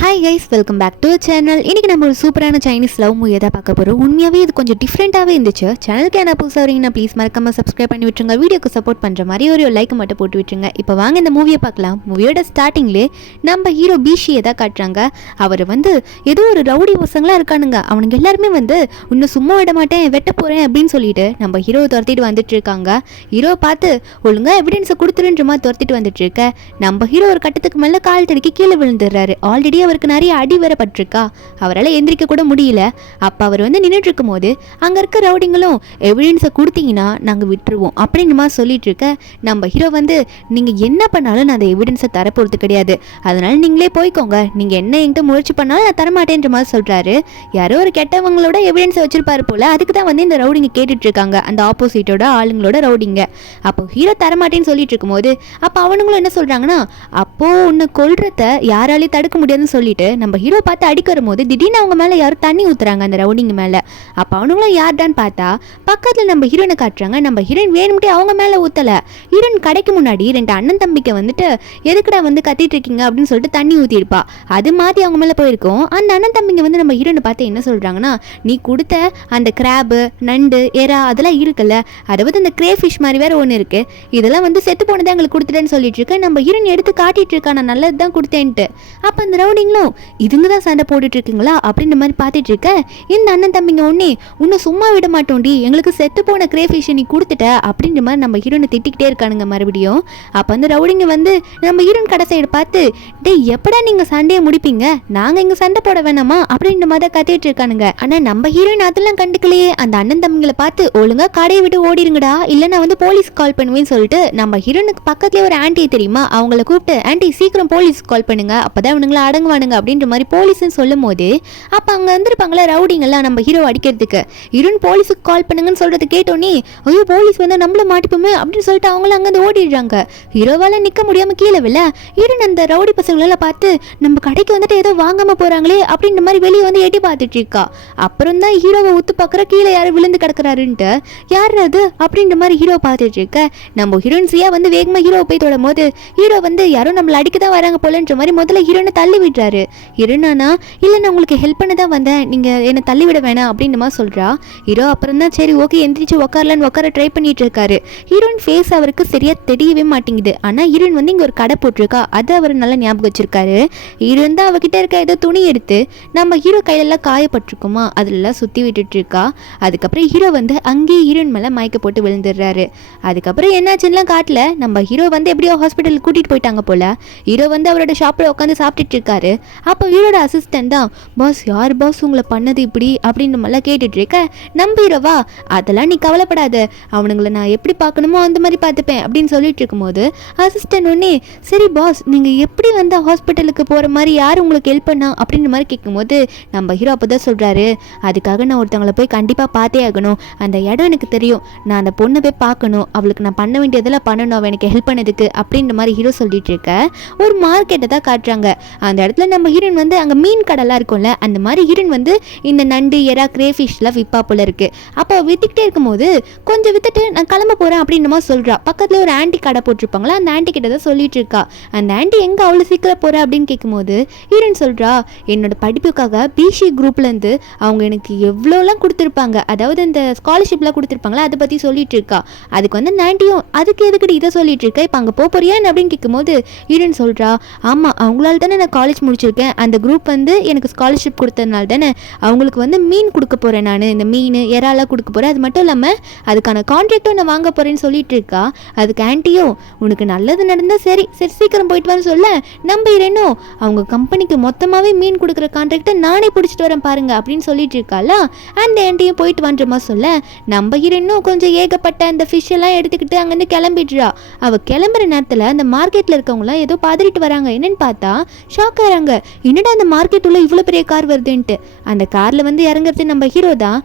Hi guys, welcome back to channel. இன்றைக்கி நம்ம ஒரு சூப்பரான சைனீஸ் லவ் மூவியை தான் பார்க்க போகிறோம். உண்மையாகவே இது கொஞ்சம் டிஃப்ரெண்ட்டாகவே இருந்துச்சு. சேனலுக்கு என்ன புதுசாக வரீங்கன்னா ப்ளீஸ் மறக்காமல் சப்ஸ்கிரைப் பண்ணி விட்டுருங்க. வீடியோக்கு சப்போர்ட் பண்ணுற மாதிரி ஒரு லைக் மட்டும் போட்டு விட்டுருங்க. இப்போ வாங்க இந்த மூவியை பார்க்கலாம். மூவியோட ஸ்டார்டிங்லேயே நம்ம ஹீரோ பீஷியை தான் காட்டுறாங்க. அவர் ஏதோ ஒரு ரவுடி பசங்களாக இருக்கானுங்க. அவனுங்க எல்லாருமே இன்னும் சும்மா விட மாட்டேன், வெட்ட போகிறேன் அப்படின்னு சொல்லிட்டு நம்ம ஹீரோவை துரத்திட்டு வந்துட்டு இருக்காங்க. ஹீரோவை பார்த்து ஒழுங்காக எவிடன்ஸை கொடுத்துருன்ற மாதிரி துரத்திட்டு வந்துட்டு இருக்க நம்ம ஹீரோ ஒரு கட்டத்துக்கு மேலே கால் தடுக்கி கீழே விழுந்துடுறாரு. ஆல்ரெடி அவருக்கு நிறைய அடி வரப்பட்டிருக்கா, அவரால் எந்திரிக்க கூட முடியல. அப்போ அவர் நின்றுட்டு இருக்கும் போது அங்கே இருக்க ரவுடிங்களும் எவிடன்ஸை கொடுத்தீங்கன்னா நாங்கள் விட்டுருவோம் அப்படின்னு மாதிரி சொல்லிட்டு இருக்க நம்ம ஹீரோ நீங்கள் என்ன பண்ணாலும் நான் அந்த எவிடன்ஸை தரப்போகிறது கிடையாது, அதனால நீங்களே போய்க்கோங்க, நீங்கள் என்ன என்கிட்ட முயற்சி பண்ணாலும் நான் தரமாட்டேன்ற மாதிரி சொல்கிறாரு. யாரோ ஒரு கெட்டவங்களோட எவிடன்ஸை வச்சிருப்பாரு போல, அதுக்கு தான் இந்த ரவுடிங்க கேட்டுட்டு இருக்காங்க, அந்த ஆப்போசிட்டோட ஆளுங்களோட ரவுடிங்க. அப்போ ஹீரோ தரமாட்டேன்னு சொல்லிட்டு இருக்கும்போது அப்போ அவனுங்களும் என்ன சொல்கிறாங்கன்னா, அப்போ உன்னை கொல்றத யாராலையும் தடுக்க முடியாதுன்னு சொல்லிட்டு நம்ம ஹீரோ பார்த்து அடிக்க வரும்போது திடீர்னு அவங்க மேலே யாரும் தண்ணி ஊற்றுறாங்க அந்த ரவுடிங்க மேலே. அப்போ அவனுங்களும் யார்டான்னு பார்த்தா பக்கத்தில் நம்ம ஹீரோனை காட்டுறாங்க. நம்ம ஹீரோயின் வேணும்ட்டே அவங்க மேலே ஊற்றலை. ஹீரோயின் கடைக்கு முன்னாடி ரெண்டு அண்ணன் தம்பிக்கு எதுக்குடா கத்திட்டு இருக்கீங்க அப்படின்னு சொல்லிட்டு தண்ணி ஊற்றிருப்பா. அது மாதிரி அவங்க மேலே போயிருக்கோம். அந்த அண்ணன் தம்பிங்க நம்ம ஹீரோனை பார்த்து என்ன சொல்கிறாங்கன்னா, நீ கொடுத்த அந்த கிராபு, நண்டு, எறா அதெல்லாம் இருக்குல்ல, அதாவது அந்த கிரே ஃபிஷ் மாதிரி வேற ஒன்று இருக்கு, இதெல்லாம் செத்து போனதை எங்களுக்கு கொடுத்துட்டேன்னு சொல்லிட்டு இருக்க. நம்ம ஹீரோயின் எடுத்து காட்டிட்டு இருக்கா, நான் நல்லது தான் கொடுத்தேன்ட்டு. அப்போ அந்த ரவுடிங்களும் இதுங்க தான் சண்டை போட்டுட்டு இருக்கீங்களா அப்படின்ற மாதிரி பார்த்துட்டு இருக்க. இந்த அண்ணன் தம்பிங்க இன்னும் சும்மா விட மாட்டோண்டி, எங்களுக்கு செத்து போன கிரே ஃபிஷ் நீ கொடுத்துட்ட அப்படின்ற மாதிரி நம்ம ஹீரோனை திட்டிக்கிட்டே இருக்கானுங்க மறுபடியும். அப்போ அந்த ரவுடிங்க நம்ம ஹீரோன் கடை சைடு பார்த்து, டே எப்படா நீங்கள் சண்டையை முடிப்பீங்க, நாங்கள் இங்கே சண்டை போட வேணாமா அப்படின்ற மாதிரி கத்திட்டு இருக்கானுங்க. ஆனால் நம்ம ஹீரோயின் அதெல்லாம் கண்டுக்கலையே. அந்த அண்ணன் தம்பிங்களை பார்த்து ஒழுங்கா கடையை விட்டு ஓடிருங்கடா, இல்லை நான் போலீஸ் கால் பண்ணுவேன்னு சொல்லிட்டு நம்ம ஹீரோனுக்கு பக்கத்துலேயே ஒரு ஆன்டி தெரியுமா, அவங்கள கூப்பிட்டு ஆன்டி சீக்கிரம் போலீஸ் கால் பண்ணுங்க, அப்போதான் இவனுங்களை அடங்குவானுங்க அப்படின்ற மாதிரி போலீஸ்ன்னு சொல்லும் போது அப்போ அங்கே வந்துருப்பாங்களா ரவுடிங்கெல்லாம் நம்ம ஹீரோ அடிக்கிறதுக்கு. ஹீரோன் போலீஸுக்கு கால் பண்ணுங்கன்னு சொல்றது கேட்டோன்னே ஐயோ போலீஸ் நம்மள மாட்டிப்போமே அப்படின்னு சொல்லிட்டு அவங்களும் அங்கேருந்து ஓடிடுறாங்க. ஹீரோவால் நிற்க முடியாமல் கீழே விழ ஹீரோன் அந்த ரவுடி பசங்களெல்லாம் பார்த்து நம்ம கடைக்கு ஏதோ வாங்காமல் போகிறாங்களே அப்படின்ற மாதிரி வெளியே எட்டி பார்த்துட்டு இருக்கா. அப்புறம் தான் ஹீரோவை ஊத்து பார்க்குற, கீழே யாரும் விழுந்து கிடக்குறாருன்ட்டு யார் அது அப்படின்ற மாதிரி ஹீரோ பார்த்துட்டு இருக்க. நம்ம ஹீரோன்ஸியா வேகமாக ஹீரோவை போய் தொடும் போது ஹீரோ யாரும் நம்மளை அடிக்க தான் வராங்க போலன்ற மாதிரி முதல்ல ஹீரோனை தள்ளி விடுறாரு. ஹீரோனா இல்லை நான் உங்களுக்கு ஹெல்ப் பண்ண தான் வந்தேன், நீங்கள் என்னை தள்ளிவிட வேணாம் அப்படின்ற மாதிரி சொல்கிறா. ஹீரோ அப்புறம் தான் சரி ஓகே எந்திரிச்சு உட்காரலான்னு உட்கார ட்ரை பண்ணிட்டு இருக்காரு. ஹீரோயின் ஃபேஸ் அவருக்கு சரியாக தெரியவே மாட்டேங்குது. ஆனால் ஹீரோயின் இங்கே ஒரு கடை போட்டிருக்கா, அதை அவர் நல்லா ஞாபகம் வச்சிருக்காரு. ஹீரோயின் தான் அவகிட்ட இருக்க ஏதோ துணி எடுத்து நம்ம ஹீரோ கையிலெல்லாம் காயப்பட்டிருக்குமா அதிலெல்லாம் சுற்றி விட்டுட்டு இருக்கா. அதுக்கப்புறம் ஹீரோ அங்கேயே ஹீரோயின் மேலே மயக்க போட்டு விழுந்துடுறாரு. அதுக்கப்புறம் என்னாச்சுன்னா காட்டில் நம்ம ஹீரோ எப்படியோ ஹாஸ்பிட்டலுக்கு கூட்டிகிட்டு போயிட்டாங்க போல. ஹீரோ அவரோட ஷாப்பில் உட்காந்து சாப்பிட்டுட்டு இருக்காரு. அப்போ ஹீரோட அசிஸ்டன்ட் தான், பாஸ் யார் பாஸ் உங்களை பண்ணது இப்படி அப்படின்னு மாதிரிலாம் கேட்டுட்டு இருக்க. நம்பிடுவா அதெல்லாம் நீ கவலைப்படாத, அவனுங்களை நான் எப்படி பார்க்கணுமோ அந்த மாதிரி பார்த்துப்பேன் அப்படின்னு சொல்லிட்டு இருக்கும்போது அசிஸ்டன்ட் சரி பாஸ் நீங்கள் எப்படி ஹாஸ்பிட்டலுக்கு போகிற மாதிரி யார் உங்களுக்கு ஹெல்ப் பண்ணா அப்படின்ற மாதிரி கேட்கும்போது நம்ம ஹீரோ அப்போ தான் சொல்கிறாரு, அதுக்காக நான் ஒருத்தவங்களை போய் கண்டிப்பாக பார்த்தே ஆகணும், அந்த இடம் எனக்கு தெரியும், நான் அந்த பொண்ணை போய் பார்க்கணும், அவளுக்கு நான் பண்ண வேண்டியதெல்லாம் பண்ணணும் அவன் எனக்கு ஹெல்ப் பண்ணதுக்கு அப்படின்ற மாதிரி ஹீரோ சொல்லிட்டு இருக்க. ஒரு மார்க்கெட்டை தான் காட்டுறாங்க. அந்த இடத்துல நம்ம ஹீரோயின் அங்கே மீன் கடைலாம் இருக்கும்ல, அந்த மாதிரி ஹீரோயின் இந்த நண்டு, எறா, கிரேஃபிஷ்லாம் விற்பா போல இருக்கு. அப்போ வித்துக்கிட்டே இருக்கும்போது கொஞ்சம் வித்துட்டு நான் கிளம்ப போகிறேன் அப்படின்ற மாதிரி சொல்கிறா. பக்கத்தில் ஒரு ஆண்டி கடை போட்டிருப்பாங்களா, அந்த ஆண்டி கிட்ட தான் சொல்லிட்டு இருக்கா. அந்த ஆண்டி எங்கே அவ்வளோ சீக்கிரம் போகிற அப்படின்னு கேட்கும்போது ஹீரோயின் சொல்கிறா, என்னோட படிப்புக்காக பிசி குரூப்லேருந்து அவங்க எனக்கு எவ்வளோலாம் கொடுத்துருப்பாங்க, அதாவது இந்த ஸ்காலர்ஷிப்லாம் கொடுத்துருப்பாங்களா அதை பற்றி சொல்லிட்டு இருக்கா. அதுக்கு அந்த ஆண்டியும் அதுக்கு எதுக்கிட்டு இதை சொல்லிட்டு இருக்கா, இப்போ அங்கே போறியா அப்படின்னு கேட்கும்போது ஹீரோயின் சொல்கிறா, ஆமாம் அவங்களால தானே நான் காலேஜ் முடிச்சிருக்கேன், அந்த குரூப் எனக்கு ஸ்காலர்ஷிப் கொடுத்ததுனால தானே அவங்களுக்கு மீன் கொடுக்க போகிறேன், நான் இந்த மீன் எறாலாம் கொடுக்க போகிறேன், அது மட்டும் இல்லாமல் அதுக்கான கான்ட்ராக்டும் நான் வாங்க போகிறேன்னு சொல்லிட்டு இருக்கா. அதுக்கு ஆன்ட்டியும் உனக்கு நல்லது நடந்தால் சரி சரி சீக்கிரம் போயிட்டு வரேன்னு சொல்ல, நம்பிடுறேனோ அவங்க கம்பெனிக்கு மொத்தமாகவே மீன் கொடுக்குற கான்ட்ராக்டை நானே பிடிச்சிட்டு வரேன் பாருங்க அப்படின்னு சொல்லிட்டு இருக்காள. அந்த ஆன்ட்டியும் போயிட்டு வந்துமா சொல்ல நம்ம ஹீரோனும் கொஞ்சம் ஏகப்பட்ட அந்த ஃபிஷ் எல்லாம் எடுத்துக்கிட்டு அங்கேருந்து கிளம்பிடுறா. அவள் கிளம்புற நேரத்தில் அந்த மார்க்கெட்டில் இருக்கவங்களாம் ஏதோ பாதிரிட்டு வராங்க. என்னன்னு பார்த்தா ஷாக் ஆகிறாங்க, என்னடா அந்த மார்க்கெட் உள்ள இவ்வளோ பெரிய கார் வருதுன்ட்டு. அந்த காரில் இறங்குறது நம்ம ஹீரோ தான்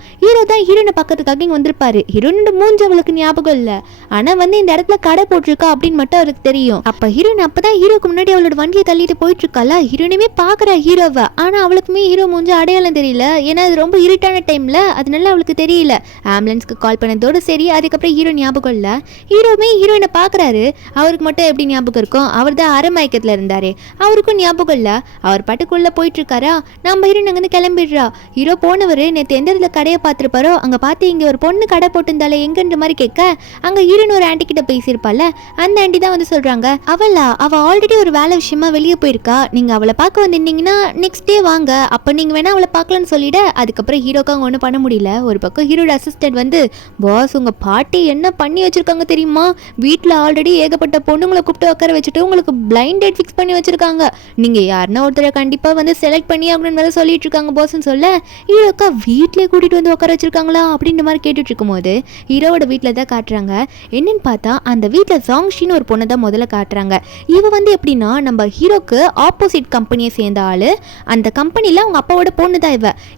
ஹீரோனை பக்கத்துக்காக இங்கே வந்திருப்பாரு. ஹீரோனோட மூஞ்சி அவளுக்கு ஞாபகம் இல்லை, ஆனால் இந்த இடத்துல கடை போட்டிருக்கா அப்படின்னு மட்டும் அவருக்கு தெரியும். அப்போ ஹீரோயின் அப்பதான் ஹீரோக்கு முன்னாடி அவளோட வண்டியை தள்ளிட்டு போயிட்டு இருக்காளா. ஹீரோனுமே பார்க்குறா ஹீரோவை, ஆனால் அவளுக்குமே ஹீரோ மூஞ்சி அடையாளம் தெரியல. ஏன்னா அது ரொம்ப இருட்டான டைமில், அதனால அவளுக்கு தெரியல. ஆம்புலன்ஸ்க்கு கால் பண்ணதோடு சரி. அதுக்கப்புறம் ஹீரோ ஞாபகம் இல்லை. ஹீரோமே ஹீரோயினை பார்க்குறாரு, அவருக்கு மட்டும் எப்படி ஞாபகம் இருக்கும், அவர் தான் அரமயக்கத்தில் இருந்தார், அவருக்கும் ஞாபகம் இல்லை. அவர் பாட்டுக்குள்ள போயிட்டு இருக்காரா. நம்ம ஹீரோயின் அங்கிருந்து கிளம்பிடுறா. ஹீரோ போனவர் நேற்று எந்த இடத்துல கடையை பார்த்துருப்பாரோ அங்க பார்த்து இங்க ஒரு பொண்ணு கடை போட்டிருந்தாலே எங்கன்ற மாதிரி கேட்க அங்க ஹீரோயின் ஒரு ஆண்டி கிட்ட பேசியிருப்பால. அந்த ஆண்டி தான் வந்து சொல்றாங்க, அவ ஆல்ரெடி ஒரு வேலை விஷயமா வெளியே போயிருக்கா, நீங்க அவளை பார்க்க வந்திருந்தீங்கன்னா நெக்ஸ்ட் டே வாங்க, அப்ப நீங்க வேணா அவளை பார்க்கலான்னு சொல்லிட. அதுக்கப்புறம் ஹீரோக்கு அவங்க ஒன்றும் பண்ண முடியல. ஒரு பக்கம் ஹீரோட அசிஸ்டன்ட் வந்து, பாஸ் உங்க பாட்டி என்ன பண்ணி வச்சிருக்காங்க தெரியுமா, வீட்டில் ஆல்ரெடி ஏகப்பட்ட பொண்ணுங்களை கூப்பிட்டு உட்கார வச்சுட்டு உங்களுக்கு பிளைண்ட் டேட் ஃபிக்ஸ் பண்ணி வச்சிருக்காங்க, நீங்க யாருன்னா ஒருத்தரை கண்டிப்பா வந்து செலக்ட் பண்ணி அப்படின்னு வேற சொல்லிட்டு இருக்காங்க பாஸ்ன்னு சொல்ல, ஹீரோக்கா வீட்டிலே கூட்டிட்டு வந்து உட்கார வச்சிருக்காங்களா அப்படின்ற மாதிரி கேட்டுட்டு இருக்கும்போது ஹீரோவோட வீட்டில் தான் காட்டுறாங்க. என்னன்னு பார்த்தா அந்த வீட்டில் ஜாங்ஷின்னு ஒரு பொண்ணை தான் முதல்ல காட்டுறாங்க. இவ வந்து எப்படின்னா நம்ம ஹீரோக்கு ஆப்போசிட் கம்பெனியை சேர்ந்த ஆளு. அந்த கம்பெனியில் அவங்க அப்பாவோட பொண்ணு தான்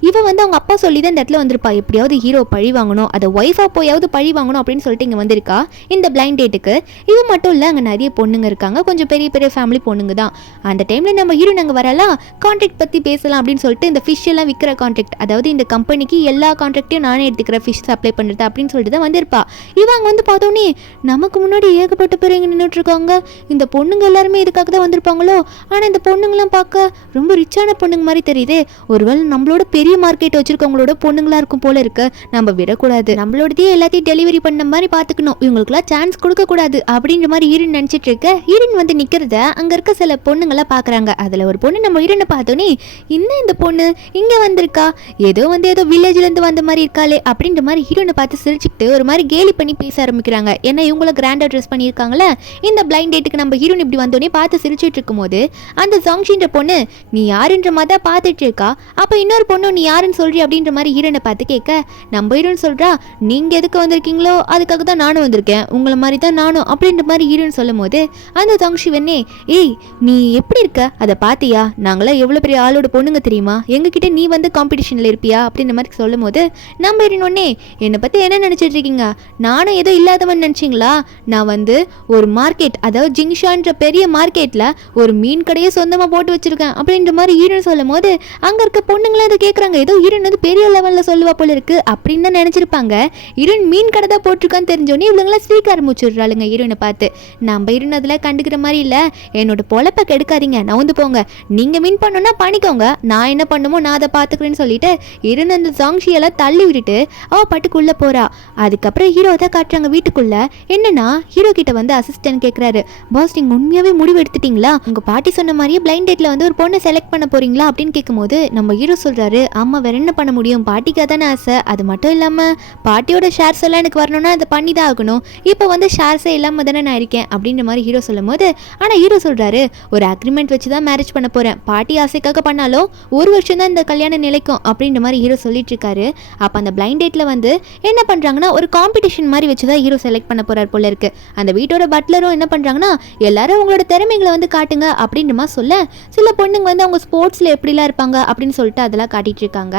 இவ வந்து அவங்க அப்பா சொல்லி தான் இந்த இடத்துல வந்திருப்பா, எப்படியாவது ஹீரோ பழி வாங்கணும், அதை ஒய்ஃபா போயாவது பழி வாங்கணும் அப்படின்னு சொல்லிட்டு இங்கே வந்திருக்கா இந்த பிளைண்ட் டேட்டுக்கு. இது மட்டும் இல்லை, அங்கே நிறைய பொண்ணுங்க இருக்காங்க, கொஞ்சம் பெரிய பெரிய ஃபேமிலி பொண்ணுங்க தான். அந்த டைமில் நம்ம ஹீரோ நாங்கள் வரலாம், கான்ட்ராக்ட் பற்றி பேசலாம் அப்படின்னு சொல்லிட்டு இந்த ஃபிஷ் எல்லாம் விற்கிற கான்ட்ராக்ட், அதாவது இந்த கம்பெனிக்கு எல்லா கான்ட்ராக்டையும் நானே எடுத்துக்கிறேன் ஃபிஷ் சப்ளை பண்ணுறது அப்படின்னு சொல்லிட்டு தான் வந்திருப்பா. இவங்க வந்து பார்த்தோன்னே நமக்கு முன்னாடி ஏகப்பட்ட பேர் இங்கே நின்றுட்டு இருக்காங்க, இந்த பொண்ணுங்க எல்லாருமே இதுக்காக தான் வந்திருப்பாங்களோ, ஆனால் இந்த பொண்ணுங்களாம் பார்க்க ரொம்ப ரிச்சான பொண்ணுங்க மாதிரி தெரியுது, ஒருவேளை நம்மளோட பெரிய மார்க்கெட் வச்சிருக்கவங்களோட பொண்ணுங்களா இருக்கும் போல இருக்கு, நம்ம விடக்கூடாது, நம்மளோடதே எல்லாத்தையும் டெலிவரி பண்ண மாதிரி பார்த்துக்கணும், இவங்களுக்குலாம் சான்ஸ் கொடுக்கக்கூடாது அப்படின்ற மாதிரி ஹீரோயின் நினச்சிட்டு இருக்க. ஹீரோயின் வந்து நிற்கிறத அங்கே இருக்க சில பொண்ணுங்களாம் பார்க்குறாங்க. அதில் ஒரு பொண்ணு நம்ம ஹீரோனை பார்த்தோன்னே, இன்னும் இந்த பொண்ணு இங்கே வந்திருக்கா, ஏதோ வில்லேஜ்லேருந்து வந்த மாதிரி இருக்காளே அப்படின்ற மாதிரி ஹீரோனை பார்த்து சிரிச்சுக்கிட்டு ஒரு மாதிரி கேலி பண்ணி பேச ஆரம்பிக்கிறாங்க. ஏன்னா இவங்கள கிராண்டாக ட்ரெஸ் பண்ணியிருக்காங்களே. இந்த பிளைண்ட் டேட்டுக்கு நம்ம ஹீரோயின் இப்படி வந்தோடனே பார்த்து சிரிச்சுட்டு இருக்கும்போது அந்த ஜாங்ஷின்ற பொண்ணு நீ யாருன்ற மாதிரி தான் பார்த்துட்டு இருக்கா. அப்போ இன்னொரு பொண்ணு நீ யாருன்னு சொல்றி அப்படின்ற மாதிரி ஹீரோனை பார்த்து கேட்க நம்ம ஹீரோயின் சொல்றா, நீங்க எதுக்கு வந்திருக்கீங்களோ அதுக்காக தான் நானும் வந்திருக்கேன், உங்களை மாதிரி தான் நானும் அப்படின்ற மாதிரி ஹீரோயின் சொல்லும் போது அந்த ஜாங்ஷி வெண்ணே, ஏய் நீ எப்படி இருக்க அதை பார்த்தியா, நாங்களாம் எவ்வளோ பெரிய ஆளோட பொண்ணுங்க தெரியுமா, எங்ககிட்ட நீ வந்து காம்படிஷனில் இருப்பியா அப்படின்ற மாதிரி சொல்லும் போது நம்ம ஹீரோயின் ஒன்னே, என்னை பற்றி என்ன நினச்சிட்டு இருக்கீங்க, நானும் ஏதோ இல்லாதவன் நினச்சிங்களா, நான் வந்து ஒரு மார்க்கெட், அதாவது ஜிங்ஷான்ற பெரிய மார்க்கெட்டில் ஒரு மீன் கடையை சொந்தமாக போட்டு வச்சிருக்கேன் அப்படின்ற மாதிரி ஹீரோயின் சொல்லும் போது அங்கே இருக்க பொண்ணுங்களும் அதை கேட்குறாங்க, ஏதோ ஹீரோயின் வந்து பெரிய லெவலில் சொல்லுவா போல இருக்கு அப்படின்னு தான் நினச்சிருப்பாங்க. ஹீரோயின் மீன் கடை தான் போட்டிருக்கான்னு தெரிஞ்சோன்னே இவங்களாம் ஸ்ரீக்க ஆரம்பிச்சுடுறாளுங்க ஹீரோயினை பார்த்து. நம்ம ஹீரோயின் அதில் கண்டுக்கிற மாதிரி இல்லை, என்னோட பொழப்பை கெடுக்காதீங்க, நவுந்து போங்க, நீங்கள் மீன் பண்ணணும்னா பண்ணிக்கோங்க, நான் என்ன பண்ணுமோ நான் அதை பார்த்துக்கிறேன்னு சொல்லிட்டு ஹீரோயின் அந்த ஜாங்ஷியெல்லாம் தள்ளி விட்டுட்டு அவள் பாட்டுக்குள்ளே போகிறா. அதுக்கப்புறம் ஹீரோ தான் காட்டுறாங்க வீட்டுக்குள்ள. என்னன்னா ஹீரோ கிட்ட வந்து அசிஸ்டன்ட் கேட்குறாரு, பாஸ் நீங்கள் உண்மையாகவே முடிவு எடுத்துட்டீங்களா, உங்கள் பாட்டி சொன்ன மாதிரியே பிளைண்ட் டேட்டில் வந்து ஒரு பொண்ணை செலக்ட் பண்ண போறீங்களா அப்படின்னு கேட்கும்போது நம்ம ஹீரோ சொல்கிறாரு, ஆமாம் வேற என்ன பண்ண முடியும், பாட்டிக்காக தானே ஆசை, அது மட்டும் இல்லாமல் பாட்டியோட ஷேர்ஸ் எல்லாம் எனக்கு வரணும்னா அதை பண்ணி தான் ஆகணும், இப்போ வந்து ஷேர்ஸே இல்லாமல் தானே நான் இருக்கேன் அப்படின்ற மாதிரி ஹீரோ சொல்லும் போது, ஆனால் ஹீரோ சொல்கிறாரு ஒரு அக்ரிமெண்ட் வச்சு தான் மேரேஜ் பண்ண போகிறேன், பாட்டி ஆசைக்காக பண்ணாலும் ஒரு வருஷம் தான் இந்த கல்யாணம் நிலைக்கும் அப்படின்ற மாதிரி ஹீரோ சொல்லிட்டு இருக்காரு. அப்போ அந்த பிளைண்ட் டேட்டில் வந்து என்ன பண்ணுறாங்கன்னா ஒரு காம்படிஷன் மாதிரி வச்சு தான் ஹீரோ செலக்ட் பண்ண போகிறார் போல இருக்கு. அந்த வீட்டோட பட்லரும் என்ன பண்ணுறாங்கன்னா எல்லாரும் உங்களோட திறமைகளை வந்து காட்டுங்க அப்படின்ற மாதிரி சொல்ல, சில பொண்ணுங்க வந்து அவங்க ஸ்போர்ட்ஸில் எப்படிலாம் இருப்பாங்க அப்படின்னு சொல்லிட்டு அதெல்லாம் காட்டிட்டு இருக்காங்க.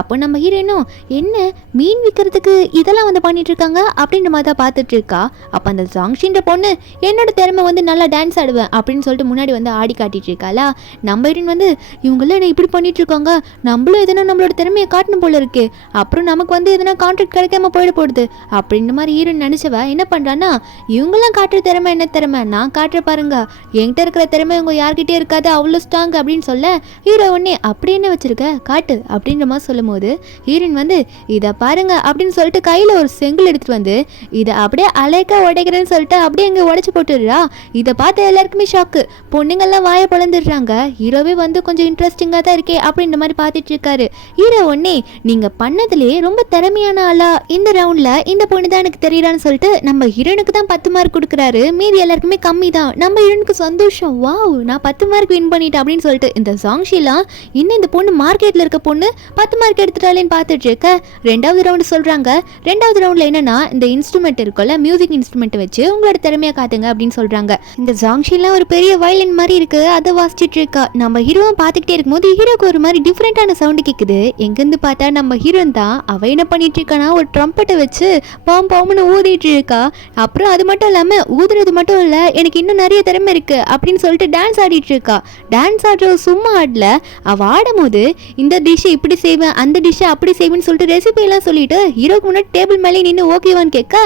அப்போ நம்ம ஹீரோயினும் என்ன மீன் விற்கிறதுக்கு இதெல்லாம் வந்து பண்ணிட்டு இருக்காங்க அப்படின்ற மாதிரி தான் பார்த்துட்டு இருக்கா. அப்போ அந்த ஜாங்ஷின்ற பொண்ணு என்னோட திறமை வந்து நல்லா டான்ஸ் ஆடுவேன் அப்படின்னு சொல்லிட்டு முன்னாடி வந்து ஆடி காட்டிட்டு இருக்காளா. நம்ம ஹீரோயின் வந்து இவங்களாம் என்ன இப்படி பண்ணிட்டு இருக்காங்க, நம்மளும் எதனா நம்மளோட திறமையை காட்டணும் போல இருக்கு, அப்புறம் நமக்கு வந்து எதனா கான்ட்ராக்ட் கிடைக்காம போயிட போடுது அப்படின்ற மாதிரி ஹீரோயின் நினைச்சவ என்ன பண்றான்னா, இவங்கெல்லாம் காட்டுற திறமை என்ன திறமை, நான் காட்டுற பாருங்க, என்கிட்ட இருக்கிற திறமை இவங்க யார்கிட்டே இருக்காது, அவ்வளோ ஸ்ட்ராங் அப்படின்னு சொல்ல ஹீரோ உடனே அப்படி என்ன வச்சிருக்க காட்டு அப்படின்ற மாதிரி சொல்லும் போது ஹீரோயின் வந்து இதை பாருங்க அப்படின்னு சொல்லிட்டு கையில் ஒரு செங்கல் எடுத்துட்டு வந்து இதை அப்படியே அலைக்க உடைக்கிறேன்னு சொல்லிட்டு அப்படியே அங்கே உடைச்சு போட்டுடுறா. இதை பார்த்து எல்லாருக்குமே ஷாக்கு, பொண்ணுங்கள்லாம் வாயை பொழந்துடுறாங்க. ஹீரோவே வந்து கொஞ்சம் இன்ட்ரெஸ்டிங்காக தான் இருக்கே அப்படின்ற மாதிரி பார்த்துட்டு இருக்காரு. ஹீரோ உடனே நீங்க பண்ணதுலேயே ரொம்ப திறமையான ஆளா இந்த ரவுண்ட்ல இந்த பொண்ணு தான் எனக்கு தெரியறான்னு சொல்லிட்டு நம்ம ஹீரோனுக்கு தான் 10 மார்க் கொடுக்குறாரு, மீதி எல்லாருக்குமே கம்மி தான். நம்ம ஹீரோனுக்கு சந்தோஷம், வாவ் நான் 10 மார்க் வின் பண்ணிட்டேன் அப்படின்னு சொல்லிட்டு இந்த சாங்ஷிலாம் இன்னும் இந்த பொண்ணு மார்க்கெட்ல இருக்க பொண்ணு 10 மார்க் எடுத்துட்டாலேன்னு பார்த்துட்டு இருக்க. ரெண்டாவது ரவுண்டு சொல்றாங்க. ரெண்டாவது ரவுண்ட்ல என்னன்னா இந்த இன்ஸ்ட்ருமெண்ட் இருக்குல்ல, மியூசிக் இன்ஸ்ட்ருமெண்ட் வச்சு உங்களோட திறமையை காட்டுங்க அப்படின்னு சொல்றாங்க. இந்த சாங்ஷிலாம் ஒரு பெரிய வயலின் மாதிரி இருக்கு, அதை வாசிச்சுட்டு இருக்கா. நம்ம ஹீரோவும் பார்த்துக்கிட்டே இருக்கும்போது ஹீரோக்கு ஒரு மாதிரி டிஃப்ரெண்டான சவுண்டு கேட்குது. எங்கேருந்து பார்த்தா நம்ம ஹீரோன் தான். அவ என்ன பண்ணிட்டு இருக்கானா ஒரு ட்ரம்பட்டை வச்சு பாம் பாம்னு ஊதிட்டு இருக்கா. அப்புறம் அது மட்டும் இல்லாமல் ஊதுறது மட்டும் இல்லை, எனக்கு இன்னும் நிறைய திறமை இருக்கு அப்படின்னு சொல்லிட்டு டான்ஸ் ஆடிட்டு இருக்கா. டான்ஸ் ஆடுற சும்மா ஆடல, அவ ஆடும்போது இந்த டிஷ்ஷை இப்படி செய்வேன் அந்த டிஷ்ஷை அப்படி செய்வேன்னு சொல்லிட்டு ரெசிபி எல்லாம் சொல்லிட்டு ஹீரோக்கு முன்னாடி டேபிள் மேலே நின்று ஓகேவான்னு கேட்க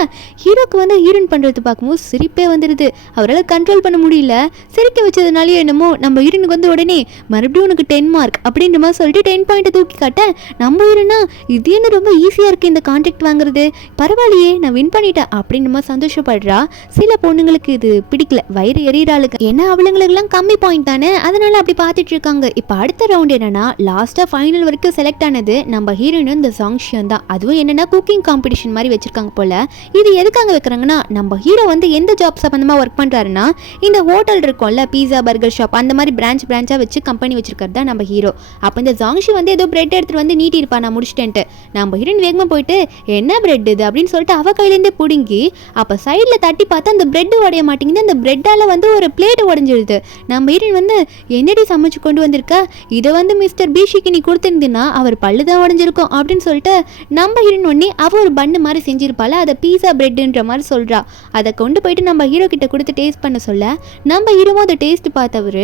ஹீரோக்கு வந்து ஹீரோயின் பண்ணுறது பார்க்கும்போது சிரிப்பே வந்துடுது. அவரால் கண்ட்ரோல் பண்ண முடியல. சிரிக்க வச்சதுனாலே என்னமோ நம்ம ஹீரோனுக்கு வந்து உடனே மறுபடியும் உனக்கு 10 மார்க் அப்படின்ற மாதிரி சொல்லிட்டு 10 பாயிண்ட் தூக்கி காட்ட நம்ம ஹீரோனா இது என்ன ரொம்ப ஈஸியாக இருக்குது இந்த கான்ட்ராக்ட் வாங்குறது, பரவாயில்லையே நான் வின் பண்ணிட்டேன் அப்படின்ற மாதிரி சந்தோஷப்படுறா. சில பொண்ணுங்களுக்கு இது பிடிக்கல, வயிறு எறிகிறாளுக்கு, ஏன்னா அவளுங்களுக்குலாம் கம்மி பாயிண்ட் தானே, அதனால அப்படி பார்த்துட்டு இருக்காங்க. இப்போ அடுத்த ரவுண்ட் என்னன்னா லாஸ்ட்டாக ஃபைனல் வரைக்கும் செலக்ட் ஆனது நம்ம ஹீரோயின் இந்த சாங்ஷியன் தான். அதுவும் என்னன்னா குக்கிங் காம்படிஷன் மாதிரி வச்சிருக்காங்க போல. இது எதுக்காக வைக்கிறாங்கன்னா நம்ம ஹீரோ வந்து எந்த ஜாப் சம்பந்தமாக ஒர்க் பண்ணுறாருன்னா இந்த ஹோட்டல் இருக்கும்ல பீஸா பர்கர் ஷாப் அந்த மாதிரி பிரான்ச்சாக வச்சு கம்பெனி வச்சிருக்கிறது தான் நம்ம ஹீரோ. அப்போ இந்த சாங்ஷி வந்து ஏதோ பிரெட் எடுத்துட்டு வந்து நீட்டி இருப்பா, நான் முடிச்சிட்டேன்ட்டு. நம்ம ஹீரோயின் வேகமாக போயிட்டு என்ன பிரெட் இது அப்படின்னு சொல்லிட்டு அவ கையிலேருந்தே பிடுங்கி அப்போ சைடில் தட்டி பார்த்தா அந்த பிரெட் உடைய மாட்டேங்குது, அந்த பிரெட்டால் வந்து ஒரு பிளேட் உடஞ்சிடுது. நம்ம ஹீரோயின் வந்து என்னடி சமைச்சு கொண்டு வந்திருக்கா, இதை வந்து மிஸ்டர் பீஷிக்கு நீ கொடுத்துருந்தீங்கன்னா அவர் பல்லு தான் உடஞ்சிருக்கும் அப்படின்னு சொல்லிட்டு நம்ம ஹீரோயின் ஒன்னே அவ ஒரு பண்ணு மாதிரி செஞ்சிருப்பாள், அதை பீஸா பிரெட்ன்ற மாதிரி சொல்கிறா. அதை கொண்டு போயிட்டு நம்ம ஹீரோ கிட்ட கொடுத்து டேஸ்ட் பண்ண சொல்ல நம்ம ஹீரோவும் அதை டேஸ்ட் பார்த்தவர்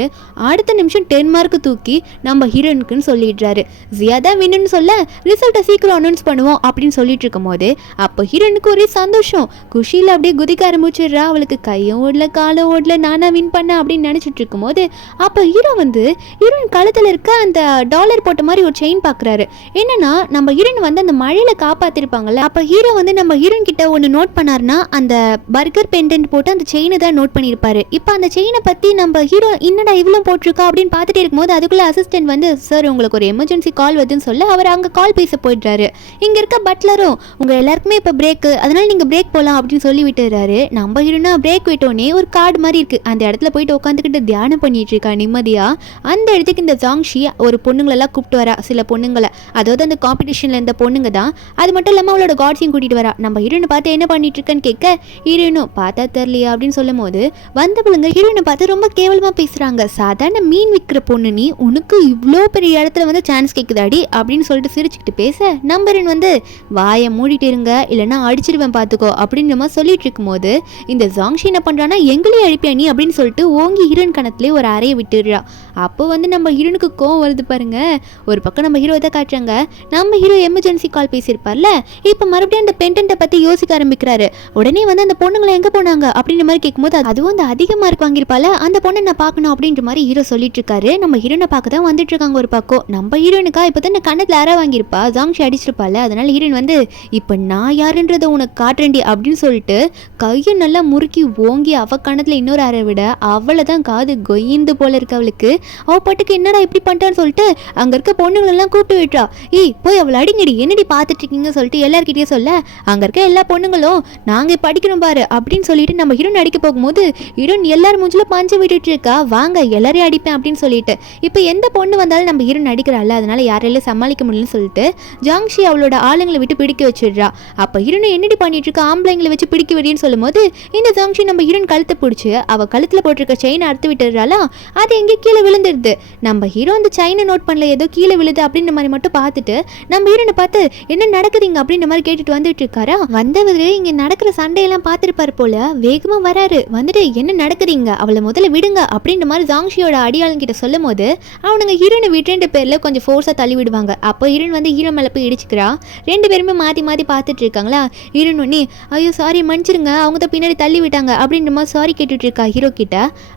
அடுத்த நிமிஷம் 10 மார்க் தூக்கி நம்ம ஹீரோனுக்குன்னு சொல்லிடுறாரு. ஜியாதா வின்னு சொல்ல ரிசல்ட்டை சீக்கிரம் அனௌன்ஸ் பண்ணுவோம் அப்படின்னு சொல்லிட்டு இருக்கும் போது அப்போ ஹீரோனுக்கு ஒரே சந்தோஷம், குஷியில் அப்படியே குதிக்க ஆரம்பிச்சிடுறா. அவளுக்கு கையும் ஓடல காலும் ஓடல, நானா வின் பண்ண அப்படின்னு நினச்சிட்டு இருக்கும் போது அப்போ ஹீரோ வந்து ஹீரோயின் கழுத்தில் இருக்க அந்த டாலர் போட்ட மாதிரி ஒரு செயின் பார்க்குறாரு. என்னன்னா நம்ம ஹீரோயின் வந்து அந்த மழையில காப்பாற்றிருப்பாங்கல்ல, அப்போ ஹீரோ வந்து நம்ம ஹீரோயின் கிட்ட ஒன்று நோட் பண்ணாருன்னா அந்த பர்கர் பெண்டன்ட் போட்டு அந்த செயினை தான் நோட் பண்ணியிருப்பாரு. இப்போ அந்த செயினை பற்றி நம்ம ஹீரோ என்னடா இவ்வளோ போட்டிருக்கா அப்படின்னு பார்த்துட்டே இருக்கும்போது அதுக்குள்ள அசிஸ்டன்ட் வந்து சார் உங்களுக்கு ஒரு எமர்ஜென்சி கால் வருதுன்னு சொல்ல அவர் அங்கே கால் பேச போயிடுறாரு. இங்கே இருக்க பட்லரும் உங்கள் எல்லாருக்குமே இப்போ பிரேக்கு, அதனால நீங்கள் பிரேக் போகலாம் அப்படின்னு சொல்லி விட்டுறாரு. நம்ம ஹீரோனா பிரேக் விட்டோன்னே ஒரு கார்டு மாதிரி இருக்குது, அந்த இடத்துல போயிட்டு உட்காந்துக்கிட்டு தியானம் பண்ணிட்டு இருக்கா நிம்மதியாக. அந்த இடத்துக்கு இந்த ஜாங்ஷி ஒரு பொண்ணுங்களெல்லாம் கூப்பிட்டு வரா, சில பொண்ணுங்களை, அதாவது அந்த காம்படிஷனில் இருந்த பொண்ணுங்க தான். அது மட்டும் இல்லாமல் அவளோட காட்ஸையும் கூட்டிகிட்டு வரா. நம்ம ஹீரோனை பார்த்து என்ன பண்ணிட்டு இருக்கேன்னு கேட்க ஹீரோனும் பார்த்தா தெரியலையா அப்படின்னு சொல்லும் போது வந்தவளுங்க ஹீரோனை பார்த்து ரொம்ப கேவலமாக பேசுகிறாங்க. சாதாரண மீன் விற்கிற பொண்ணு நீ, உனக்கு இவ்வளோ பெரிய இடத்துல வந்து சான்ஸ் கேட்குதாடி அப்படின்னு சொல்லிட்டு சிரிச்சுக்கிட்டு பேச நம்பரின் வந்து வாயை மூடிட்டு இருங்க இல்லைன்னா அடிச்சிருவேன் பார்த்துக்கோ அப்படின்ற மாதிரி சொல்லிட்டு இருக்கும்போது இந்த ஜாங்ஷி என்ன பண்ணுறான்னா எங்களையும் அழிப்பியா நீ அப்படின்னு சொல்லிட்டு ஓங்கி ஹீரோயின் கணத்துலேயே ஒரு அறையை விட்டுடுறா. அப்போ வந்து நம்ம ஹீரோனுக்கு கோவம் வருது பாருங்க. ஒரு பக்கம் நம்ம ஹீரோ தான் காட்டுறாங்க, நம்ம ஹீரோ எமர்ஜென்சி கால் பேசியிருப்பார்ல, இப்போ மறுபடியும் அந்த பெண்டன்ட்டை பற்றி யோசிக்க ஆரம்பிக்கிறாரு. உடனே வந்து அந்த பொண்ணுங்களை எங்கே போனாங்க அப்படின்ற மாதிரி கேட்கும்போது அதுவும் அந்த அதிக மார்க் வாங்கியிருப்பால அந்த பொண்ணை நான் பார்க்கணும் அப்படின்ற மாதிரி ஹீரோ சொல்லிட்டு இருக்காரு. நம்ம ஹீரோனை பார்க்க தான் வந்துட்டு இருக்காங்க ஒரு பக்கம். நம்ம ஹீரோனுக்கா இப்போ தான் கண்ணத்தில் அரை வாங்கியிருப்பா, ஜாங்ஷி அடிச்சிருப்பால, அதனால ஹீரோயின் வந்து இப்போ நான் யாருன்றதை உனக்கு காட்டுறேன்டி அப்படின்னு சொல்லிட்டு கையை நல்லா முறுக்கி ஓங்கி அவ கண்ணத்தில் இன்னொரு அரை விட அவளை தான் காது கொய்ந்து போல இருக்கு அவளுக்கு. அவ பாட்டுக்கு என்னடா இப்படி பண்ணிட்டான்னு சொல்லிட்டு அங்கே இருக்க பொண்ணுங்களெல்லாம் கூப்பிட்டு விட்டுறா. போய் அவளை அடிங்கடி என்னடி பார்த்துட்டு இருக்கீங்கன்னு சொல்லிட்டு எல்லாருக்கிட்டே சொல்ல அங்கே இருக்க எல்லா பொண்ணுங்களும் நாங்கள் படிக்கணும் பாரு அப்படின்னு சொல்லிட்டு நம்ம ஹீரோன் அடிக்க போகும்போது ஹீரோன் எல்லாரும் மூஞ்சில பஞ்சு விட்டுட்டு இருக்கா, வாங்க எல்லாரையும் அடிப்பேன் அப்படின்னு சொல்லிட்டு. இப்போ எந்த பொண்ணு வந்தாலும் நம்ம ஹீரோன் அடிக்கிறாள், அதனால யாரையும் சமாளிக்க முடியலன்னு சொல்லிட்டு ஜாங்ஷி அவளோட ஆளுங்களை விட்டு பிடிக்க வச்சிடுறா. அப்போ ஹீரோனை என்னடி பண்ணிட்டு இருக்கா, ஆம்பளைங்களை வச்சு பிடிக்க விடின்னு சொல்லும் போது இந்த ஜாங்ஷி நம்ம ஹீரோன் கழுத்தை பிடிச்சி அவ கழுத்தில் போட்டிருக்க செயினை அறுத்து விட்டுறாளா, அது எங்கே கீழே விழுந்துருது. நம்ம ஹீரோ அந்த செயினை நோட் பண்ணல, ஏதோ கீழே விழுது அப்படின்ற மாதிரி மட்டும் பார்த்துட்டு நம்ம ஹீரோனை பார்த்து என்ன நடக்குதுங்க அப்படின்ற மாதிரி கேட்டுட்டு வந்துட்டு இருக்காரா. வந்தவர் இங்கே நடக்கிற சண்டையெல்லாம் பார்த்துருப்பாரு போல, வேகமாக வராரு. வந்துட்டு என்ன நடக்குதுங்க, அவளை முதல்ல விடுங்க அப்படின்ற மாதிரி ஜாங்ஷியோட அடியாளங்கிட்ட சொல்லும் போது அவனுங்க ஹீரோனை விட்டுன்ற பேரில் கொஞ்சம் ஃபோர்ஸாக தள்ளி விடுவாங்க. அப்போ ஹீரோன் வந்து ஹீரோ மேலே போய் இடிச்சுக்கிறா. ரெண்டு பேருமே மாற்றி மாற்றி பார்த்துட்டு இருக்காங்களா. ஹீரோன் ஒன்னே ஐயோ சாரி மன்னிச்சிருங்க, அவங்க தான் பின்னாடி தள்ளி விட்டாங்க அப்படின்ற மாதிரி சாரி கேட்டுட்டு இருக்கா ஹீரோ கிட்ட.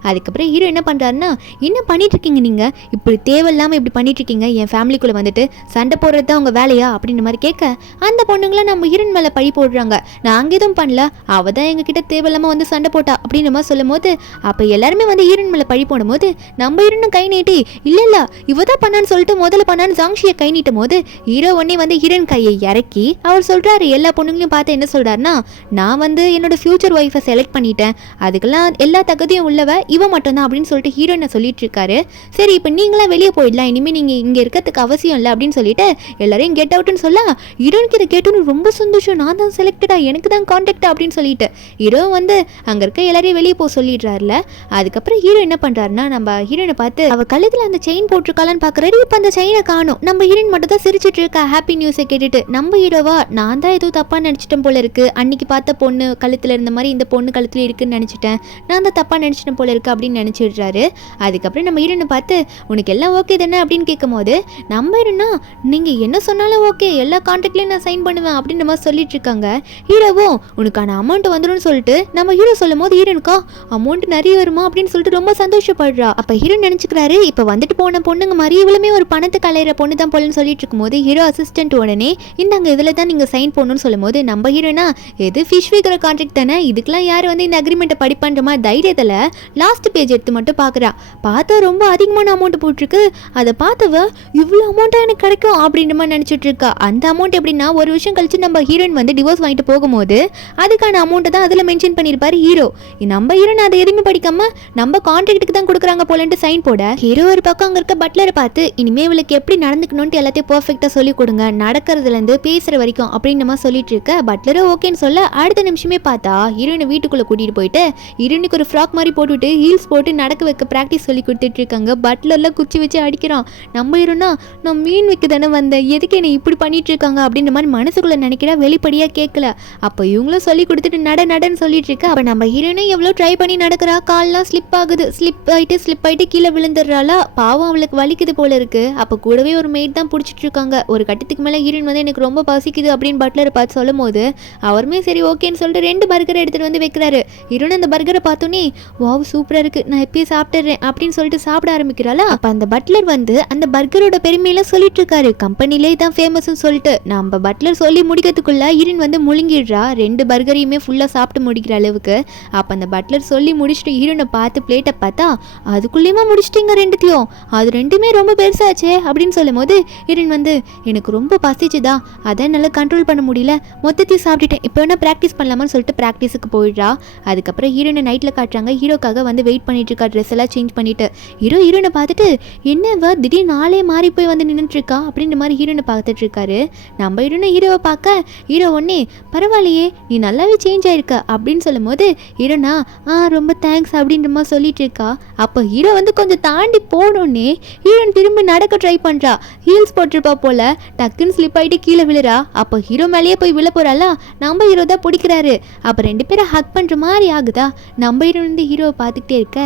அதுக்கப்புறம் ஹீரோ என்ன பண்ணுறாருன்னா என்ன பண்ணிட்டு இருக்கீங்க நீங்கள், இப்படி தேவையில்லாமல் இப்படி பண்ணிட்டு இருக்கீங்க, என் ஃபேமிலிக்குள்ளே வந்துட்டு சண்டை போடுறது தான் உங்கள் வேலையா அப்படின்ற மாதிரி கேட்க அந்த பொண்ணுங்களை நம்ம ஹீரோன் மேலே பழி போடுறாங்க. நாங்கள் எதுவும் பண்ணல, அவள் தான் எங்ககிட்ட தேவையில்லாமல் வந்து சண்டை போட்டா அப்படின்ற மாதிரி சொல்லும் போது அப்போ எல்லாருமே வந்து ஹீரோன் மேலே பழி போடும்போது நம்ம ஹீரோனும் கை நீட்டி இல்லை இவ தான் பண்ணான்னு சொல்லிட்டு முதல்ல பண்ணான்னு ஜாங்ஷியை கை நீட்டும் போது ஹீரோ உடனே வந்து ஹீரோன் கையை இறக்கி அவர் சொல்கிறாரு எல்லா பொண்ணுங்களையும் பார்த்து என்ன சொல்கிறாருன்னா நான் வந்து என்னோட ஃபியூச்சர் ஒய்ஃபை செலக்ட் பண்ணிட்டேன், அதுக்கெல்லாம் எல்லா தகுதியும் உள்ளவ இவ மட்டும்தான் அப்படின்னு சொல்லிட்டு ஹீரோனை சொல்லிட்டு இருக்காரு. சரி இப்போ நீங்களாம் வெளியே போயிடலாம், இனிமேல் நீங்கள் இங்கே இருக்கிறதுக்கு அவசியம் இல்லை அப்படின்னு சொல்லிட்டு எல்லாரையும் கெட் அவுட்னு சொல்ல ஹீரோனுக்கு இதை கேட்டோன்னு ரொம்ப சந்தோஷம், நான் தான் செலக்டடா, எனக்கு தான் கான்டாக்டா அப்படின்னு சொல்லிட்டு ஹீரோ வந்து அங்கே இருக்க எல்லாரையும் வெளியே போக சொல்லிடுறாருல. அதுக்கப்புறம் ஹீரோ என்ன பண்ணுறாருன்னா நம்ம ஹீரோனை பார்த்து அவள் கழுத்தில் அந்த செயின் போட்டிருக்காளான்னு பார்க்குறாரு. இப்போ அந்த செயினை காணும். நம்ம ஹீரோயின் மட்டும் தான் சிரிச்சிட்டு இருக்கா ஹாப்பி நியூஸை கேட்டுட்டு. நம்ம ஹீரோவா நான் தான் ஏதோ தப்பாக நினச்சிட்டேன் போல இருக்கு, அன்னைக்கு பார்த்த பொண்ணு கழுத்தில் இருந்த மாதிரி இந்த பொண்ணு கழுத்தில் இருக்குன்னு நினச்சிட்டேன், நான் தான் தப்பாக நினச்சிட்டேன் போல இருக்கு அப்படின்னு நினச்சிடுறாரு. அதுக்கப்புறம் நம்ம ஹீரோனை பார்த்து உனக்கு எல்லாம் ஓகே தானே அப்படின்னு கேட்கும் போது நம்ம ஹீரோனா நீங்கள் என்ன சொன்னாலும் ஓகே, எல்லா கான்ட்ராக்ட்லையும் நான் சைன் பண்ணுவேன் அப்படின்ற மாதிரி சொல்லிட்டு இருக்காங்க. ஹீரோவும் உனக்கான அமௌண்ட் வந்துடும் சொல்லிட்டு நம்ம ஹீரோ சொல்லும் போது ஹீரோனுக்கா அமௌண்ட் நிறைய வருமா அப்படின்னு சொல்லிட்டு ரொம்ப சந்தோஷப்படுறா. அப்போ ஹீரோ நினச்சிக்கிறாரு இப்போ வந்துட்டு போன பொண்ணுங்க மாதிரி இவளுமே ஒரு பணத்தை கலையிற பொண்ணு தான் போலன்னு சொல்லிட்டு இருக்கும்போது ஹீரோ அசிஸ்டன்ட் உடனே இந்தாங்க இதில் தான் நீங்கள் சைன் பண்ணணும்னு சொல்லும்போது நம்ம ஹீரோனா எது ஃபிஷ் விற்கிற கான்ட்ராக்ட் தானே, இதுக்கெல்லாம் யார் வந்து இந்த அக்ரிமெண்ட்டை படிப்பான்ற மாதிரி தைரியத்தில் லாஸ்ட் பேஜ் எடுத்து மட்டும் பார்க்குறா. பார்த்தா ரொம்ப அதிகமான அமௌண்ட் போட்டிருக்கு. அதை பார்த்தவ இவ்வளோ அமௌண்ட்டாக எனக்கு கிடைக்கும் அப்படின்ற மாதிரி நினச்சிட்டு இருக்கா. அந்த அமௌண்ட் எப்படின்னா ஒரு விஷயம் கழிச்சு நம்ம ஹீரோயின் வந்து டிவோர்ஸ் வாங்கிட்டு போகும்போது அதுக்கான அமௌண்ட்டை தான் அதில் மென்ஷன் பண்ணியிருப்பாரு ஹீரோ. நம்ம ஹீரோயின் அதை எதுவுமே படிக்காம நம்ம கான்ட்ராக்ட்டுக்கு தான் கொடுக்குறாங்க போலன்ட்டு சைன் போட ஹீரோ ஒரு பக்கம் அங்கே இருக்க பட்லரை பார்த்து இனிமே இவளுக்கு எப்படி நடந்துக்கணும்னு எல்லாத்தையும் பர்ஃபெக்டாக சொல்லி கொடுங்க, நடக்கிறதுலேருந்து பேசுகிற வரைக்கும் அப்படின்னு நம்ம சொல்லிட்டு இருக்க. பட்லரும் ஓகேன்னு சொல்ல அடுத்த நிமிஷமே பார்த்தா ஹீரோயினை வீட்டுக்குள்ளே கூட்டிகிட்டு போயிட்டு ஹீரோயினுக்கு ஒரு ஃப்ராக் மாதிரி போட்டுவிட்டு ஹீல்ஸ் போட்டு நடக்க வைக்க ப்ராக்டிஸ் சொல்லி கொடுத்துட்டு இருக்காங்க. பட்லர்லாம் குச்சி வச்சு அடிக்கிறான். நம்ம ஹீரோனா நான் மீன் வைக்க தானே வந்தேன், எதுக்கு என்னை இப்படி பண்ணிட்டு இருக்காங்க அப்படின்ற மாதிரி மனசுக்குள்ளே நினைக்கிறா. வெளிப்படையாக கேட்கல. அப்போ இவங்களும் சொல்லி கொடுத்துட்டு நடன்னு சொல்லிட்டு இருக்க. அப்போ நம்ம ஹீரோயினை எவ்வளோ ட்ரை பண்ணி நடக்கிறா, கால்லாம் ஸ்லிப் ஆகுது. ஸ்லிப் ஆகிட்டு கீழே விழுந்துடுறாளா. பாவம் அவளுக்கு வலிக்குது போல இருக்கு. அப்போ கூடவே ஒரு மெய்ட் தான் பிடிச்சிட்டு இருக்காங்க. ஒரு கட்டத்துக்கு மேலே ஹீரோயின் வந்து எனக்கு ரொம்ப பசிக்குது அப்படின்னு பட்லரை பார்த்து சொல்லும் போது அவருமே சரி ஓகேன்னு சொல்லிட்டு 2 பர்கரை எடுத்துகிட்டு வந்து வைக்கிறாரு. ஹீரோயின் அந்த பர்கரை பார்த்தோன்னே வாவ் சூப்பராக இருக்குது, நான் எப்பயே சாப்பிட்டுறேன் அப்படின்னு சொல்லிட்டு சாப்பிட ஆரம்பிக்கிறாளா. அப்போ அந்த பட்லர் வந்து அந்த பர்கரோட பெருமையெல்லாம் சொல்லிட்டு இருக்காரு. கம்பெனிலே தான் ஃபேமஸ்ன்னு சொல்லிட்டு நம்ம பட்லர் சொல்லி முடிக்கிறதுக்குள்ள ஹீரோயின் வந்து முழுங்கிடுறா. 2 பர்கரையுமே ஃபுல்லாக சாப்பிட்டு முடிக்கிற அளவுக்கு. அப்போ அந்த பட்லர் சொல்லி முடிச்சுட்டு ஹீரோனை பார்த்து பிளேட்டை பார்த்தா அதுக்குள்ளேயுமா முடிச்சிட்டிங்க 2த்தையும், அது 2மே ரொம்ப பெருசாச்சே அப்படின்னு சொல்லும் போது ஹீரோயின் வந்து எனக்கு ரொம்ப பசிச்சுதா, அதை நல்லா கண்ட்ரோல் பண்ண முடியல, மொத்தத்தையும் சாப்பிட்டுட்டேன், இப்போ என்ன ப்ராக்டிஸ் பண்ணலாமான்னு சொல்லிட்டு ப்ராக்டிஸுக்கு போயிடுறா. அதுக்கப்புறம் ஹீரோயினை நைட்டில் காட்டுறாங்க. ஹீரோக்காக வந்து வெயிட் பண்ணிட்டு இருக்கா, ட்ரெஸ் எல்லாம் சேஞ்ச் பண்ணிட்டு. ஹீரோயினை பார்த்துட்டு என்னவா திடீர்னு நாளே மாறி போய் வந்து நின்றுட்டு இருக்கா அப்படின்ற மாதிரி ஹீரோயினை பார்த்துட்டு இருக்காரு. நம்ம ஹீரோவை பார்க்க ஹீரோ ஒன்னே பரவாயில்லையே நீ நல்லாவே சேஞ்ச் ஆயிருக்க அப்படின்னு சொல்லும் போது ஹீரோனா ரொம்ப தேங்க்ஸ் அப்படின்ற மாதிரி சொல்லிட்டு இருக்கா. அப்போ ஹீரோ வந்து கொஞ்சம் தாண்டி போனோடனே ஹீரோயின் திரும்பி நடக்க ட்ரை பண்ணுறா. ஹீல்ஸ் போட்டிருப்பா போல டக்குன்னு ஸ்லிப் ஆகிட்டு கீழே விழுறா. அப்போ ஹீரோ மேலேயே போய் விழ போகிறாளா. நம்ம ஹீரோ தான் பிடிக்கிறாரு. அப்போ 2 பேரை ஹக் பண்ணுற மாதிரி ஆகுதா. நம்ம ஹீரோ வந்து ஹீரோவை பார்த்துக்கிட்டே இருக்க.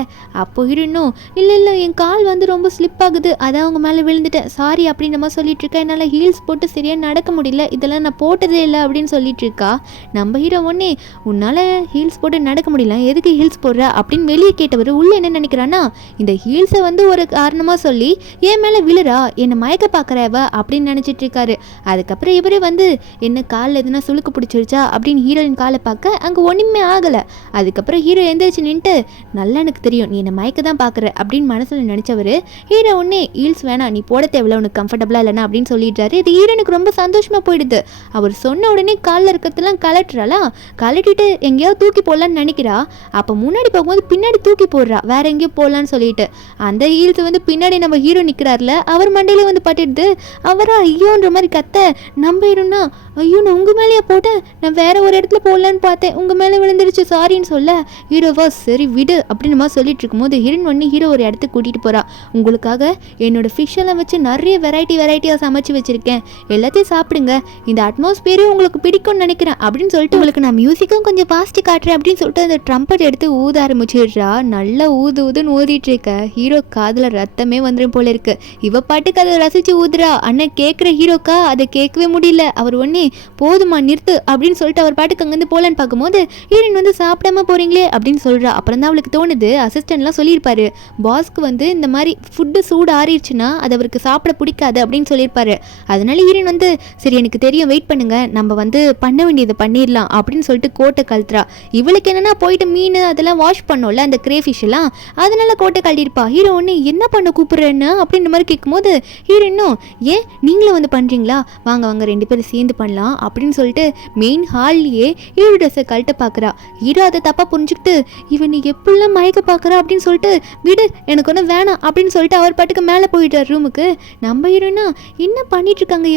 அப்போ ஹீரோயினும் இல்லை என் கால் வந்து ரொம்ப ஸ்லிப் ஆகுது, அதான் அவங்க மேலே விழுந்துட்டேன் சாரி அப்படின்னு நம்ம சொல்லிட்டு இருக்கா. என்னால் ஹீல்ஸ் போட்டு சரியாக நடக்க முடியல, இதெல்லாம் நான் போட்டதே இல்லை அப்படின்னு சொல்லிட்டு இருக்கா. நம்ம ஹீரோ ஒன்னே உன்னால் ஹீல்ஸ் போட்டு நடக்க முடியல, எதுக்கு ஹீல்ஸ் போடுற அப்படின்னு வெளியே கேட்டவர் உள்ள என்ன நினைக்கிறான்னா இந்த ஹீல்ஸை வந்து ஒரு காரணமாக சொல்லி என் மேலே விழுறா, என்னை மயக்க பார்க்குறவ அப்படின்னு நினச்சிட்டு இருக்காரு. அதுக்கப்புறம் இவரே வந்து என்ன காலில் எதுனா சுளுக்கு பிடிச்சிருச்சா அப்படின்னு ஹீரோயின் காலை பார்க்க அங்கே ஒன்றுமே ஆகலை. அதுக்கப்புறம் ஹீரோ எந்திரிச்சு நின்ட்டு நல்லா எனக்கு தெரியும் நீ என்னை மயக்க தான் பார்க்குற அப்படின்னு மனசில் நினச்சவர் ஹீரோ ஒன்னே ஹீல்ஸ் வேணாம் நீ போட தேவையில்ல உனக்கு கம்ஃபர்டபுளாக இல்லைனா அப்படின்னு சொல்லிடுறாரு. இது ஹீரோனுக்கு ரொம்ப சந்தோஷமாக போயிடுது. அவர் சொன்ன உடனே காலில் இருக்கிறதெல்லாம் கலட்டுறாளா. கலட்டிட்டு எங்கேயாவது தூக்கி போடலான்னு நினைக்கிறா. அப்போ முன்னாடி போகும்போது பின்னாடி தூக்கி போடுறா வேற எங்கேயோ போடலான்னு சொல்லிட்டு. அந்த ஹீல்ஸ் வந்து பின்னாடி நம்ம ஹீரோ நிற்கிறாருல அவர் மண்டையில வந்து பட்டுடுது. அவரா ஐயோன்ற மாதிரி கத்த நம்ம ஹீரோனா ஐயோ நான் உங்கள் மேலேயே போட்டேன், நான் வேற ஒரு இடத்துல போடலான்னு பார்த்தேன், உங்கள் மேலே விழுந்துருச்சு சாரின்னு சொல்ல ஹீரோவா சரி விடு அப்படின்னு மாதிரி சொல்லிட்டு இருக்கும்போது ஹீரோயின் ஒன்று ஹீரோ ஒரு இடத்துக்கு கூட்டிகிட்டு போகிறா. உங்களுக்காக என்னோட ஃபிஷ் எல்லாம் வச்சு நிறைய வெரைட்டியாக சமைச்சு வச்சுருக்கேன், எல்லாத்தையும் சாப்பிடுங்க, இந்த அட்மாஸ்பியரும் உங்களுக்கு பிடிக்கும்னு நினைக்கிறேன் அப்படின்னு சொல்லிட்டு உங்களுக்கு நான் மியூசிக்கும் கொஞ்சம் ஃபாஸ்ட்டு காட்டுறேன் அப்படின்னு சொல்லிட்டு அந்த ட்ரம்பட் எடுத்து ஊத ஆரம்பிச்சிடுறா. நல்லா ஊதுன்னு ஊதிட்டு இருக்க ஹீரோ காதில் ரத்தமே வந்துடும் போல இருக்கு. இவ பாட்டுக்கு அதை ரசித்து ஊதுறா. அண்ணன் கேட்குற ஹீரோக்கா அதை கேட்கவே முடியல. அவர் ஒன்னே போதுமா நிறுத்து அப்படின்னு சொல்லிட்டு அவர் பாட்டுக்கு அங்கேருந்து போகலான்னு பார்க்கும்போது ஹீரோயின் வந்து சாப்பிடாம போறீங்களே அப்படின்னு சொல்கிறா. அப்புறம் தான் அவளுக்கு தோணுது அசிஸ்டன்ட்லாம் சொல்லியிருப்பாரு பாஸ்க்கு வந்து இந்த மாதிரி ஃபுட்டு சூடு ஆறிடுச்சுன்னா அது அவருக்கு சாப்பிட பிடிக்காது அப்படின்னு சொல்லியிருப்பாரு. அதனால ஹீரோயின் வந்து சரி எனக்கு தெரியும் வெயிட் பண்ணுங்க நம்ம வந்து பண்ண வேண்டியதை பண்ணிடலாம் அப்படின்னு சொல்லிட்டு கோட்டை கழுத்துறா. இவளுக்கு என்னன்னா போயிட்டு மீன் அதெல்லாம் வாஷ் பண்ணோம்ல அந்த கிரேஃபிஷ் எல்லாம், அதனால கோட்டை கழட்டிருப்பா. ஹீரோ ஒன்று என்ன பண்ண கூப்பிடுறேன்னு அப்படின்ற மாதிரி கேட்கும்போது ஹீரோயினும் ஏன் நீங்களும் வந்து பண்ணுறீங்களா வாங்க 2 பேரும் சேர்ந்து பண்ணலாம் அப்படின்னு சொல்லிட்டு மெயின் ஹால்லையே ஹீரோ ட்ரெஸ்ஸை கழட்ட பார்க்குறா. ஹீரோ அதை தப்பாக புரிஞ்சுக்கிட்டு இவன் நீ எப்படிலாம் மயக்க பார்க்குறா அப்படின்னு சொல்லிட்டு விடு எனக்கு ஒன்றும் வேணாம் அப்படின்னு சொல்லிட்டு அவர் பாட்டுக்கு மேலே போயிட்டார் ரூமுக்கு. நம்ம ஹீரோனா என்ன பண்ணிட்டு இருக்காங்க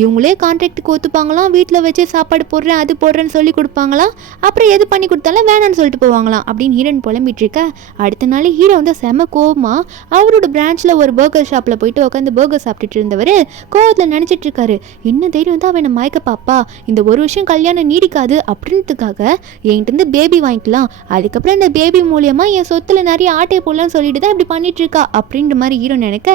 இவங்களே கான்ட்ராக்டுக்கு ஒத்துப்பாங்களாம், வீட்டில் வச்சு சாப்பாடு போடுறேன் அது போடுறேன்னு சொல்லி கொடுப்பாங்களாம், அப்புறம் எது பண்ணி கொடுத்தாலும் வேணான்னு சொல்லிட்டு போவாங்களாம் அப்படின்னு ஹீரோயின் புலம்பிட்டு இருக்க. அடுத்த நாள் ஹீரோ வந்து செம கோவமா அவரோட பிரான்ச்சில் ஒரு பர்கர் ஷாப்பில் போயிட்டு உட்காந்து பர்கர் சாப்பிட்டுட்டு இருந்தவர் கோவத்தில் நினச்சிட்டு இருக்காரு என்ன தைரியம் தான் அவனை மயக்க பாப்பா, இந்த ஒரு விஷயம் கல்யாணம் நீடிக்காது அப்படின்றதுக்காக என்கிட்ட பேபி வாங்கிக்கலாம், அதுக்கப்புறம் இந்த பேபி மூலியமா என் சொத்துல நிறைய ஆட்டையை போடலாம்னு சொல்லிட்டு தான் இப்படி பண்ணிட்டு இருக்கா அப்படின்ற மாதிரி ஹீரோ நினைக்க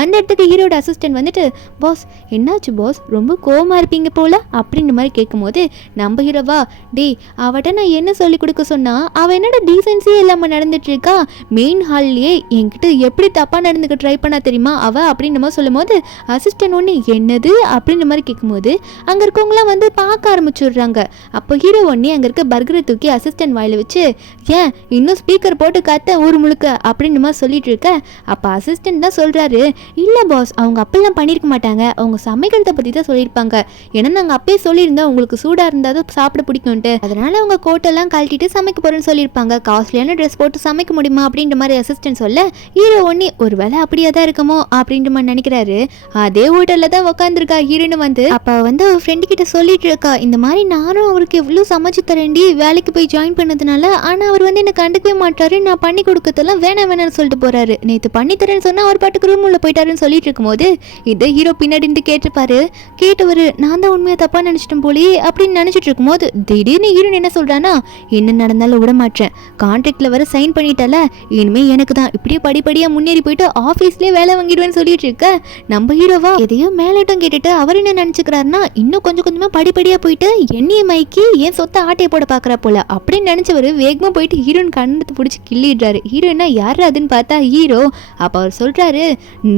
அந்த இடத்துக்கு ஹீரோட அசிஸ்டன்ட் வந்துட்டு பாஸ் என்னாச்சு பாஸ் ரொம்ப கோவமா இருப்பீங்க போல அப்படின்ற மாதிரி கேட்கும்போது நம்ம ஹீரோவா டேய் அவட்ட நான் என்ன சொல்லி கொடுக்க சொன்னா அவ என்னோட டீசென்சியே இல்லாமல் நடந்துட்டு இருக்கா, மெயின் ஹால்லேயே என்கிட்ட எப்படி தப்பா நடந்துக்க ட்ரை பண்ணா தெரியுமா அவ அப்படின்னு நம்ம சொல்லும் போது அசிஸ்டன்ட் ஒன்று என்னது அப்படின்ற மாதிரி கேட்கும்போது அங்கே இருக்கவங்களாம் வந்து பார்க்க ஆரம்பிச்சுடுறாங்க. அப்போ ஹீரோ ஒன்னே அங்கே இருக்க பர்கரை தூக்கி அசிஸ்டன்ட் வாயில வச்சு ஏன் இன்னும் ஸ்பீக்கர் போட்டு கத்த ஊர் முழுக்க அப்படின்னு மாதிரி சொல்லிட்டு இருக்க. அப்போ அசிஸ்டன்ட் தான் சொல்றாரு, இல்லை பாஸ் அவங்க அப்பெல்லாம் பண்ணியிருக்க மாட்டாங்க, அவங்க சமைக்கிறத பற்றி தான் சொல்லியிருப்பாங்க. ஏன்னா நாங்கள் அப்பயே சொல்லியிருந்தோம் உங்களுக்கு சூடாக இருந்தால் தான் சாப்பிட பிடிக்கும்ட்டு, அதனால அவங்க கோட்டெல்லாம் கழட்டிட்டு சமைக்க போகிறேன்னு சொல்லியிருப்பாங்க, காஸ்ட்லியான ட்ரெஸ் போட்டு சமைக்க முடியுமா அப்படின்ற மாதிரி அசிஸ்டன்ட் சொல்ல ஹீரோ ஒன்னே ஒரு வேலை அப்படியே தான் இருக்குமோ அப்படின்ற மாதிரி நினைக்கிறாரு. அதே ஹோட்டலில் தான் உட்காந்துருக்கா ஹீரோன்னு வந்து அப்போ வந்து ஒரு ஃப்ரெண்டு கிட்ட சொல்லிட்டு இருக்கா, இந்த மாதிரி நானும் அவருக்கு எவ்வளோ சமைச்சு தரேன்டி வேலைக்கு போய் ஜாயின் பண்ணதுனால, ஆனால் அவர் வந்து என்னை கண்டுக்கவே மாட்டாரு, நான் பண்ணி கொடுக்கறதெல்லாம் வேணாம்னு சொல்லிட்டு போறாரு, நேற்று பண்ணி தரேன்னு சொன்னா அவர் பாட்டுக்கு ரூம் உள்ள போயிட்டாருன்னு சொல்லிட்டு இருக்கும்போது இதை ஹீரோ பின்னாடி இருந்து கேட்டுப்பாரு. கேட்டவர் நான் தான் உண்மையாக தப்பா நினைச்சிட்டேன் போலே அப்படின்னு நினைச்சிட்டு இருக்கும்போது திடீர்னு ஹீரோன் என்ன சொல்றானா, என்ன நடந்தாலும் விட மாட்டேன், கான்ட்ராக்ட்ல வர சைன் பண்ணிட்டால இனிமே எனக்கு தான் இப்படியே படிப்படியா முன்னேறி போயிட்டு ஆஃபீஸ்லேயே வேலை வாங்கிடுவேன்னு சொல்லிட்டு இருக்க. நம்ம ஹீரோவா எதையோ மேலட்டம் கேட்டுட்டு அவர் என்ன நினைச்சுக்கிறாருன்னா இன்னும் கொஞ்சம் கொஞ்சமா படிப்படியா போயிட்டு எண்ணிய மைக்கி ஏன் சொத்தை ஆட்டையை போட பாக்குறா போல அப்படின்னு நினைச்சவர் வேகமா போயிட்டு ஹீரோயின் கண்ணத்தை பிடிச்சி கிள்ளிடுறாரு. ஹீரோயினா யாரு அதுன்னு பார்த்தா ஹீரோ. அப்ப அவர் சொல்றாரு,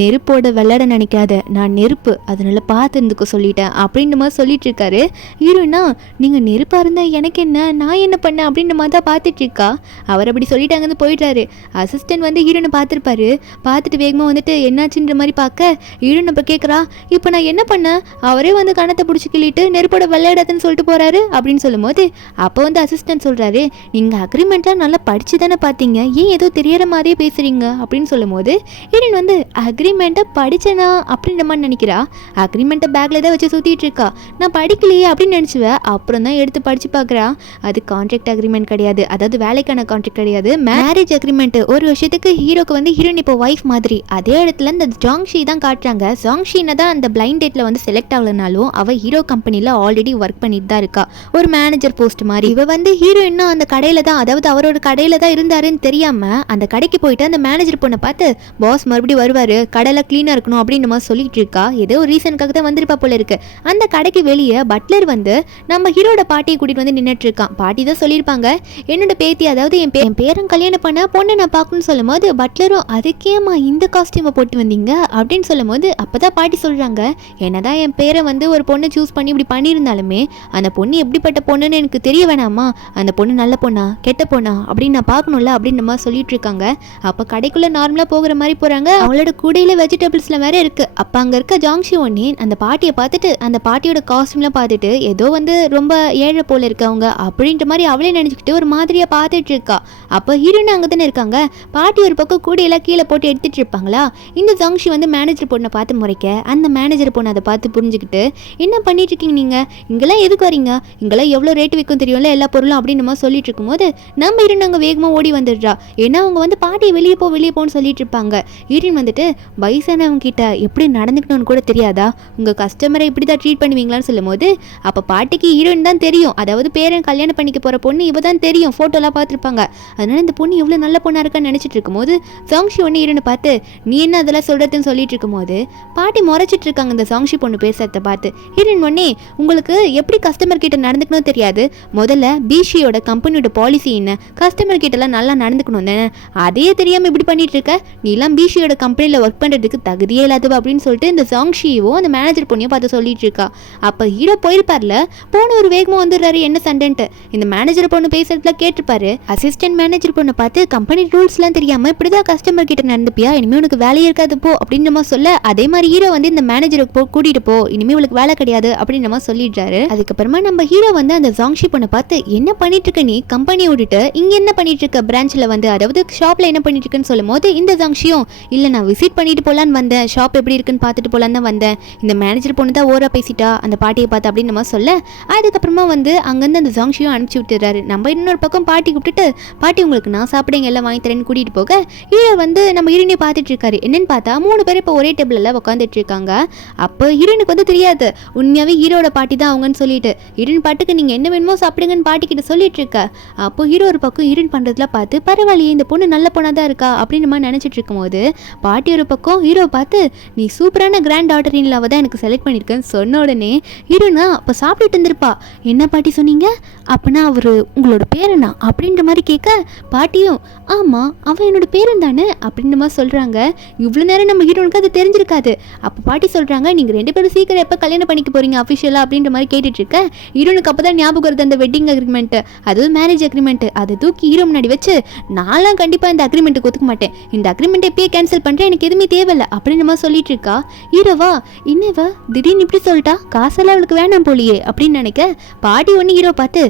நெருப்போட விளையாட நினைக்காத, நான் நெருப்பு, அதனால பார்த்து இருந்துக்க சொல்லிட்டேன் அப்படின்ற மாதிரி சொல்லிட்டு இருக்காரு. ஹீரோயினா நீங்க நெருப்பா இருந்தா எனக்கு என்ன, நான் என்ன பண்ணேன் அப்படின்ற மாதிரி தான் பார்த்துட்டு இருக்கா. அவர் அப்படி சொல்லிட்டாங்கன்னு போயிட்டாரு. அசிஸ்டன்ட் வந்து ஹீரோனை பார்த்துருப்பாரு. பார்த்துட்டு வேகமாக வந்துட்டு என்னாச்சுன்ற மாதிரி பார்க்க ஹீரோன் இப்போ கேட்குறா, இப்போ நான் என்ன பண்ணேன், அவரே வந்து கணத்தை பிடிச்சி கிள்ளிட்டு நெருப்போட விளையாடாதுன்னு சொல்லிட்டு போறாரு அப்படின்னு சொல்லும்போது அப்போ வந்து அசிஸ்டன்ட் சொல்றாரு, நீங்கள் அக்ரிமெண்ட்லாம் நல்லா படிச்சு தானே பார்த்தீங்க, ஏன் ஏதோ தெரியற மாதிரியே பேசுறீங்க அப்படின்னு சொல்லும்போது ஹீரோன் வந்து அக்ரிமெண்ட்டை படிச்சேனா அப்படின்ற மாதிரி நினைக்கிறா. அக்ரிமெண்ட்டை பேக்ல தான் வச்சு சுற்றிட்டு இருக்கா. நான் படிக்கலையே அப்படின்னு நினச்சுவேன். அப்புறம் தான் எடுத்து படிச்சு பார்க்குறா. அது கான்ட்ராக்ட் அக்ரிமெண்ட் கிடையாது, அதாவது வேலைக்கான கான்ட்ராக்ட் கிடையாது, மேரேஜ் அக்ரிமெண்ட். ஒரு வருஷத்துக்கு ஹீரோக்கு வந்து ஹீரோயின் இப்போ ஒய்ஃப் மாதிரி. அதே இடத்துல இந்த ஜாங்ஷி தான் காட்டுறாங்க. ஜாங்ஷினை தான் அந்த பிளைண்ட் டேட்ல வந்து செலக்ட் ஆகலனாலும் அவ ஹீரோ கம்பெனியில் ஆல்ரெடி ஒர்க் பண்ணிட்டு தான் இருக்கா, ஒரு மேனேஜர் போஸ்ட் மாதிரி. இவ வந்து ஹீரோயின்னா அந்த கடையில தான், அதாவது அவரோட கடையில தான் இருந்தாருன்னு தெரியாம அந்த கடைக்கு போயிட்டு அந்த மேனேஜர் பொண்ணை பார்த்து பாஸ் மறுபடியும் வருவாரு, கடையில கிளீனா இருக்கணும் அப்படின்னு மாதிரி சொல்லிட்டு இருக்கா. ஏதோ ஒரு ரீசனுக்காக தான் வந்திருப்பா போல இருக்கு. அந்த கடைக்கு வெளியே பட்லர் வந்து நம்ம ஹீரோட பாட்டியை கூட்டிட்டு வந்து நின்றுட்டு இருக்கான். பாட்டி தான் சொல்லியிருப்பாங்க, என்னோட பேத்தி, அதாவது என் பேரன் கல்யாணம் பண்ண பொண்ணை நான் பார்க்கணும்னு சொல்லும் போது பட்லரும் அதுக்கேமா இந்த காஸ்டியூமை போட்டு வந்தீங்க அப்படின்னு சொல்லும் போது அப்பதான் பாட்டி சொல்றாங்க, என்னதான் என் பேரை வந்து ஒரு பொண்ணை சூஸ் பண்ணி இப்படி பண்ணியிருந்தாலுமே அந்த பொண்ணு எப்படிப்பட்ட பொண்ணுன்னு எனக்கு தெரிய வேணாமா, அந்த பொண்ணு நல்ல பொண்ணா கெட்ட பொண்ணா அப்படின்னு நான் பார்க்கணும்ல அப்படின்னு மாதிரி சொல்லிட்டு இருக்காங்க. அப்போ கடைக்குள்ள நார்மலா போகிற மாதிரி போறாங்க. அவளோட கூடையில வெஜிடபிள்ஸ்ல வேற இருக்கு. அப்ப அங்க இருக்க ஜாங்ஷி ஒன்னே அந்த பாட்டியை பார்த்துட்டு அந்த பாட்டியோட காஸ்டியூம்லாம் பார்த்துட்டு ஏதோ வந்து ரொம்ப ஏழை போல இருக்கவங்க அப்படின்ற மாதிரி அவளே நினைச்சுக்கிட்டு ஒரு மாதிரியா பார்த்துட்டு இருக்கா. அப்போ ஹீரோயின் அங்கே தானே இருக்காங்க. பாட்டி ஒரு பக்கம் கூடையெல்லாம் கீழே போட்டு எடுத்துட்டு இருப்பாங்களா. இந்த ஜாங்ஷி வந்து மேனேஜர் பொண்ணை பார்த்து முறைக்க அந்த மேனேஜர் பொண்ணை அதை பார்த்து புரிஞ்சுக்கிட்டு என்ன பண்ணிட்டு இருக்கீங்க நீங்க, இங்கெல்லாம் எதுக்கு வரீங்க, இங்கெல்லாம் எவ்வளோ ரேட்டு விற்கும் தெரியும்ல எல்லா பொருளும் அப்படின்னு நம்ம சொல்லிட்டு இருக்கும்போது நம்ம ஹீரோயின் அங்கே வேகமாக ஓடி வந்துடுறா. ஏன்னா அவங்க வந்து பாட்டியை வெளியே போன்னு சொல்லிட்டு இருப்பாங்க. ஹீரோயின் வந்துட்டு வயசானவங்க கிட்ட எப்படி நடந்துக்கணும்னு கூட தெரியாதா, உங்க கஸ்டமரை இப்படி தான் ட்ரீட் பண்ணுவீங்களான்னு சொல்லும் போது அப்போ பாட்டிக்கு ஹீரோயின் தான் தெரியும், அதாவது பேரன் கல்யாணம் பண்ணிக்க போற பொண்ணு இவ தான் தெரியும், ஃபோட்டோலாம் பார்த்துருப்பாங்க. அதனால இந்த பொண்ணு எவ்வளோ நல்ல பொண்ணா இருக்கான்னு நினைச்சிட்டு இருக்கும்போது ஜாங்ஷி ஒன்று ஹீரோனை பார்த்து நீ என்ன அதெல்லாம் சொல்றதுன்னு சொல்லிட்டு இருக்கும்போது பாட்டி முறைச்சிட்டு இருக்காங்க இந்த ஜாங்ஷி பொண்ணு பேசுறத பார்த்து. ஹீரோயின் ஒன்னே உங்களுக்கு எப்படி கஸ்டமர் கிட்ட நடந்துக்கணும் தெரியாது, முதல்ல பிஷியோட கம்பெனியோட பாலிசி என்ன, கஸ்டமர் கிட்டலாம் நல்லா நடந்துக்கணும் தானே, அதே தெரியாம இப்படி பண்ணிட்டு இருக்க, நீலாம் பிஷியோட கம்பெனியில் ஒர்க் பண்ணுறதுக்கு தகுதியே இல்லாதவ அப்படின்னு சொல்லிட்டு இந்த ஜாங்ஷியோ அந்த மேனேஜர் பொண்ணையும் பார்த்து சொல்லிட்டு இருக்கா. அப்போ ஹீரோ போயிருப்பார்ல, போன ஒரு வேகமாக வந்துடுறாரு என்ன சண்டைன்ட்டு. இந்த மேனேஜர் பொண்ணு பேசுறதுல கேட்டிருப்பாரு. அசிஸ்டன்ட் மேனேஜர் பொண்ணை பார்த்து கம்பெனி ரூல்ஸ்லாம் தெரியாம இப்படிதான் கஸ்டமர் கிட்ட நடந்துப்பியா, இனிமே உனக்கு வேலையே இருக்காது போ அப்படின்னு நம்ம சொல்ல, அதே மாதிரி ஹீரோ வந்து இந்த மேனேஜருக்கு கூட்டிட்டு போ, இனிமே உங்களுக்கு வேலை கிடையாது அப்படின்னு நம்ம சொல்லிடுறாரு. அதுக்கப்புறமா நம்ம ஹீரோ வந்து அந்த ஜாங்ஷி பொண்ணை பார்த்து என்ன பண்ணிட்டு இருக்க நீ, கம்பெனி விட்டுட்டு இங்க என்ன பண்ணிட்டு இருக்க, பிரான்ச்ல வந்து அதாவது ஷாப்ல என்ன பண்ணிட்டு இருக்குன்னு சொல்லும் போது இந்த ஜாங்ஷியும் இல்ல நான் விசிட் பண்ணிட்டு போலான்னு வந்தேன், ஷாப் எப்படி இருக்குன்னு பார்த்துட்டு போலான்னு தான் வந்தேன், இந்த மேனேஜர் பொண்ணு தான் ஓரா பேசிட்டா அந்த பாட்டியை பார்த்து அப்படின்னு நம்ம சொல்ல, அதுக்கப்புறமா வந்து அங்கேருந்து அந்த ஜாங்ஷியும் அனுப்பிச்சு விட்டுறாரு. நம்ம இன்னொரு பக்கம் பாட்டி கூப்பிட்டுட்டு பாட்டி உங்களுக்கு நான் சாப்பிடுங்க எல்லாம் வாங்கி தரேன்னு கூட்டிட்டு போக ஹீரோ வந்து நம்ம ஹீரோனை பார்த்துட்டு இருக்காரு. என்னன்னு பார்த்தா 3 பேர் இப்போ ஒரே டேபிள் எல்லாம் உட்காந்துட்டு இருக்காங்க. அப்போ ஹீரோனுக்கு வந்து தெரியாது உண்மையாவே ஹீரோட பாட்டி தான் அவங்கன்னு சொல்லிட்டு ஹீரோயின் பாட்டுக்கு நீங்க என்ன வேணுமோ சாப்பிடுங்கன்னு பாட்டி கிட்ட சொல்லிட்டு இருக்க. அப்போ ஹீரோ ஒரு பக்கம் ஹீரோயின் பண்றதுல பார்த்து பரவாயில்லையே இந்த பொண்ணு நல்ல பொண்ணா தான் இருக்கா அப்படின்னு நம்ம நினைச்சிட்டு இருக்கும் போது பாட்டி ஒரு பக்கம் ஹீரோ பார்த்து நீ சூப்பரான கிராண்ட் டாட்டர் இன் லவ் தான் எனக்கு செலக்ட் பண்ணிருக்கேன்னு சொன்ன உடனே ஹீரோனா அப்போ சாப்பிட்டுட்டு இருந்திருப்பா. என்ன பாட்டி சொன்னீங்க, அப்பனா அவரு உங்களோட பேரனா அப்படின்ற மாதிரி கேட்க பாட்டியும் ஆமா அவன் என்னோட பேரன் தானே அப்படின்ற மாதிரி சொல்கிறாங்க. இவ்வளோ நேரம் நம்ம ஹீரோனுக்கு அது தெரிஞ்சிருக்காது. அப்போ பாட்டி சொல்கிறாங்க, நீங்கள் 2 பேரும் சீக்கிரம் எப்போ கல்யாணம் பண்ணிக்க போகிறீங்க அஃபிஷியலாக அப்படின்ற மாதிரி கேட்டுட்ருக்க. ஹீரோனுக்கு அப்போ தான் ஞாபகம் வருது அந்த வெட்டிங் அக்ரிமெண்ட்டு, அதாவது மேரேஜ் அக்ரிமெண்ட்டு. அதை தூக்கி ஹீரோ முன்னாடி வச்சு, நான்லாம் கண்டிப்பாக இந்த அக்ரிமெண்ட்டுக்கு ஒத்துக்க மாட்டேன், இந்த அக்ரிமெண்ட் எப்பயே கேன்சல் பண்ணுறேன், எனக்கு எதுவுமே தேவையில்லை அப்படின்ற மாதிரி சொல்லிட்டு இருக்கா. ஹீரோவா இன்னவா திடீர்னு இப்படி சொல்லிட்டா, காசெல்லாம் அவளுக்கு வேணாம் போலியே அப்படின்னு நினைக்க, பாட்டி ஒன்று ஹீரோ பார்த்து,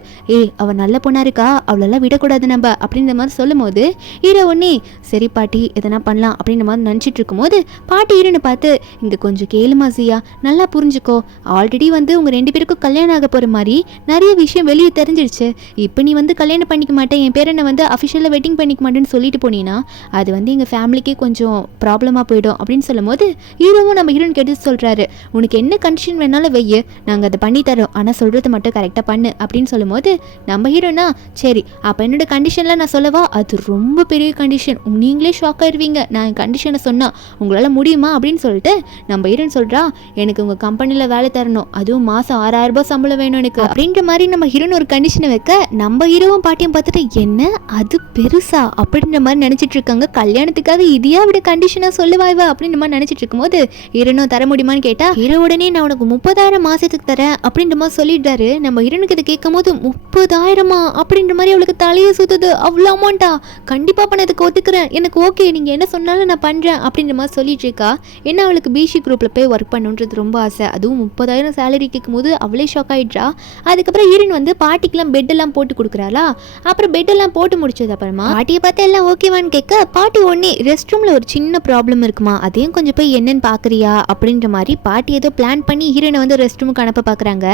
அவள் நல்ல பொண்ணா இருக்கா, அவளெல்லாம் விடக்கூடாது நம்ம அப்படின்ற மாதிரி சொல்லும் போது ஹீரோ ஒன்னே சரி பாட்டி எதனா பண்ணலாம் அப்படின்ற மாதிரி நினச்சிட்டு இருக்கும்போது பாட்டி ஹீரோனை பார்த்து, இங்கே கொஞ்சம் கேளுமா ஜியா, நல்லா புரிஞ்சுக்கோ, ஆல்ரெடி வந்து உங்கள் 2 பேருக்கும் கல்யாணம் ஆக போகிற மாதிரி நிறைய விஷயம் வெளியே தெரிஞ்சிடுச்சு. இப்போ நீ வந்து கல்யாணம் பண்ணிக்க மாட்டேன், என் பேரனை வந்து அஃபிஷியலாக வெட்டிங் பண்ணிக்க மாட்டேன்னு சொல்லிட்டு போனீங்கன்னா அது வந்து எங்கள் ஃபேமிலிக்கே கொஞ்சம் ப்ராப்ளமாக போயிடும் அப்படின்னு சொல்லும் போது ஹீரோவும் நம்ம ஹீரோன் கேட்டு சொல்கிறாரு, உனக்கு என்ன கண்டிஷன் வேணாலும் வெய்ய, நாங்கள் அதை பண்ணி தரோம், ஆனால் சொல்கிறது மட்டும் கரெக்டாக பண்ணு அப்படின்னு சொல்லும்போது நம்ம ஹீரோனா சரி அப்போ என்னோட கண்டிஷன்லாம் நான் சொல்லவா, அது ரொம்ப பெரிய கண்டிஷன், நீங்களே ஷாக் ஆயிடுவீங்க, நான் என் கண்டிஷனை சொன்னால் உங்களால் முடியுமா அப்படின்னு சொல்லிட்டு நம்ம ஹீரோன் சொல்கிறா, எனக்கு உங்கள் கம்பெனியில் வேலை தரணும், அதுவும் மாதம் 6000 ரூபாய் சம்பளம் வேணும் எனக்கு அப்படின்ற மாதிரி நம்ம ஹீரோன் ஒரு கண்டிஷனை வைக்க, நம்ம ஹீரோவும் பாட்டியும் பார்த்துட்டு என்ன அது பெருசா அப்படின்ற மாதிரி நினச்சிட்டு இருக்காங்க. கல்யாணத்துக்காக இதையா விட கண்டிஷனாக சொல்லுவாய்வா அப்படின்ற மாதிரி நினச்சிட்டு இருக்கும்போது ஹீரோனும் தர முடியுமான்னு கேட்டால் ஹீரோ உடனே நான் உனக்கு 30,000 மாதத்துக்கு தரேன் அப்படின்ற மாதிரி சொல்லிட்டாரு. நம்ம ஹீரோனுக்கு இதை கேட்கும் போது 30,000 அப்படின்ற மாதிரி அவளுக்கு தலையை சுத்துது. அவ்வளோ அமௌண்ட்டா, கண்டிப்பாக பண்ணதுக்கு ஒத்துக்கிறேன், எனக்கு ஓகே, நீங்கள் என்ன சொன்னாலும் நான் பண்ணுறேன் அப்படின்ற மாதிரி சொல்லிட்டு இருக்கா. ஏன்னா அவளுக்கு பிசி குரூப்பில் போய் ஒர்க் பண்ணுன்றது ரொம்ப ஆசை, அதுவும் 30,000 சேலரி கேட்கும் போது அவளே ஷாக் ஆகிடுறா. அதுக்கப்புறம் ஹீரோன் வந்து பாட்டிக்கெல்லாம் பெட்டெல்லாம் போட்டு கொடுக்குறாளா. அப்புறம் பெட்டெல்லாம் போட்டு முடிச்சது அப்புறமா பாட்டியை பார்த்து எல்லாம் ஓகேவான்னு கேட்க, பாட்டி ஒன்னே ரெஸ்ட் ரூமில் ஒரு சின்ன ப்ராப்ளம் இருக்குமா, அதையும் கொஞ்சம் போய் என்னன்னு பார்க்குறியா அப்படின்ற மாதிரி பாட்டி ஏதோ பிளான் பண்ணி ஹீரோனை வந்து ரெஸ்ட் ரூமுக்கு அனுப்ப பார்க்குறாங்க.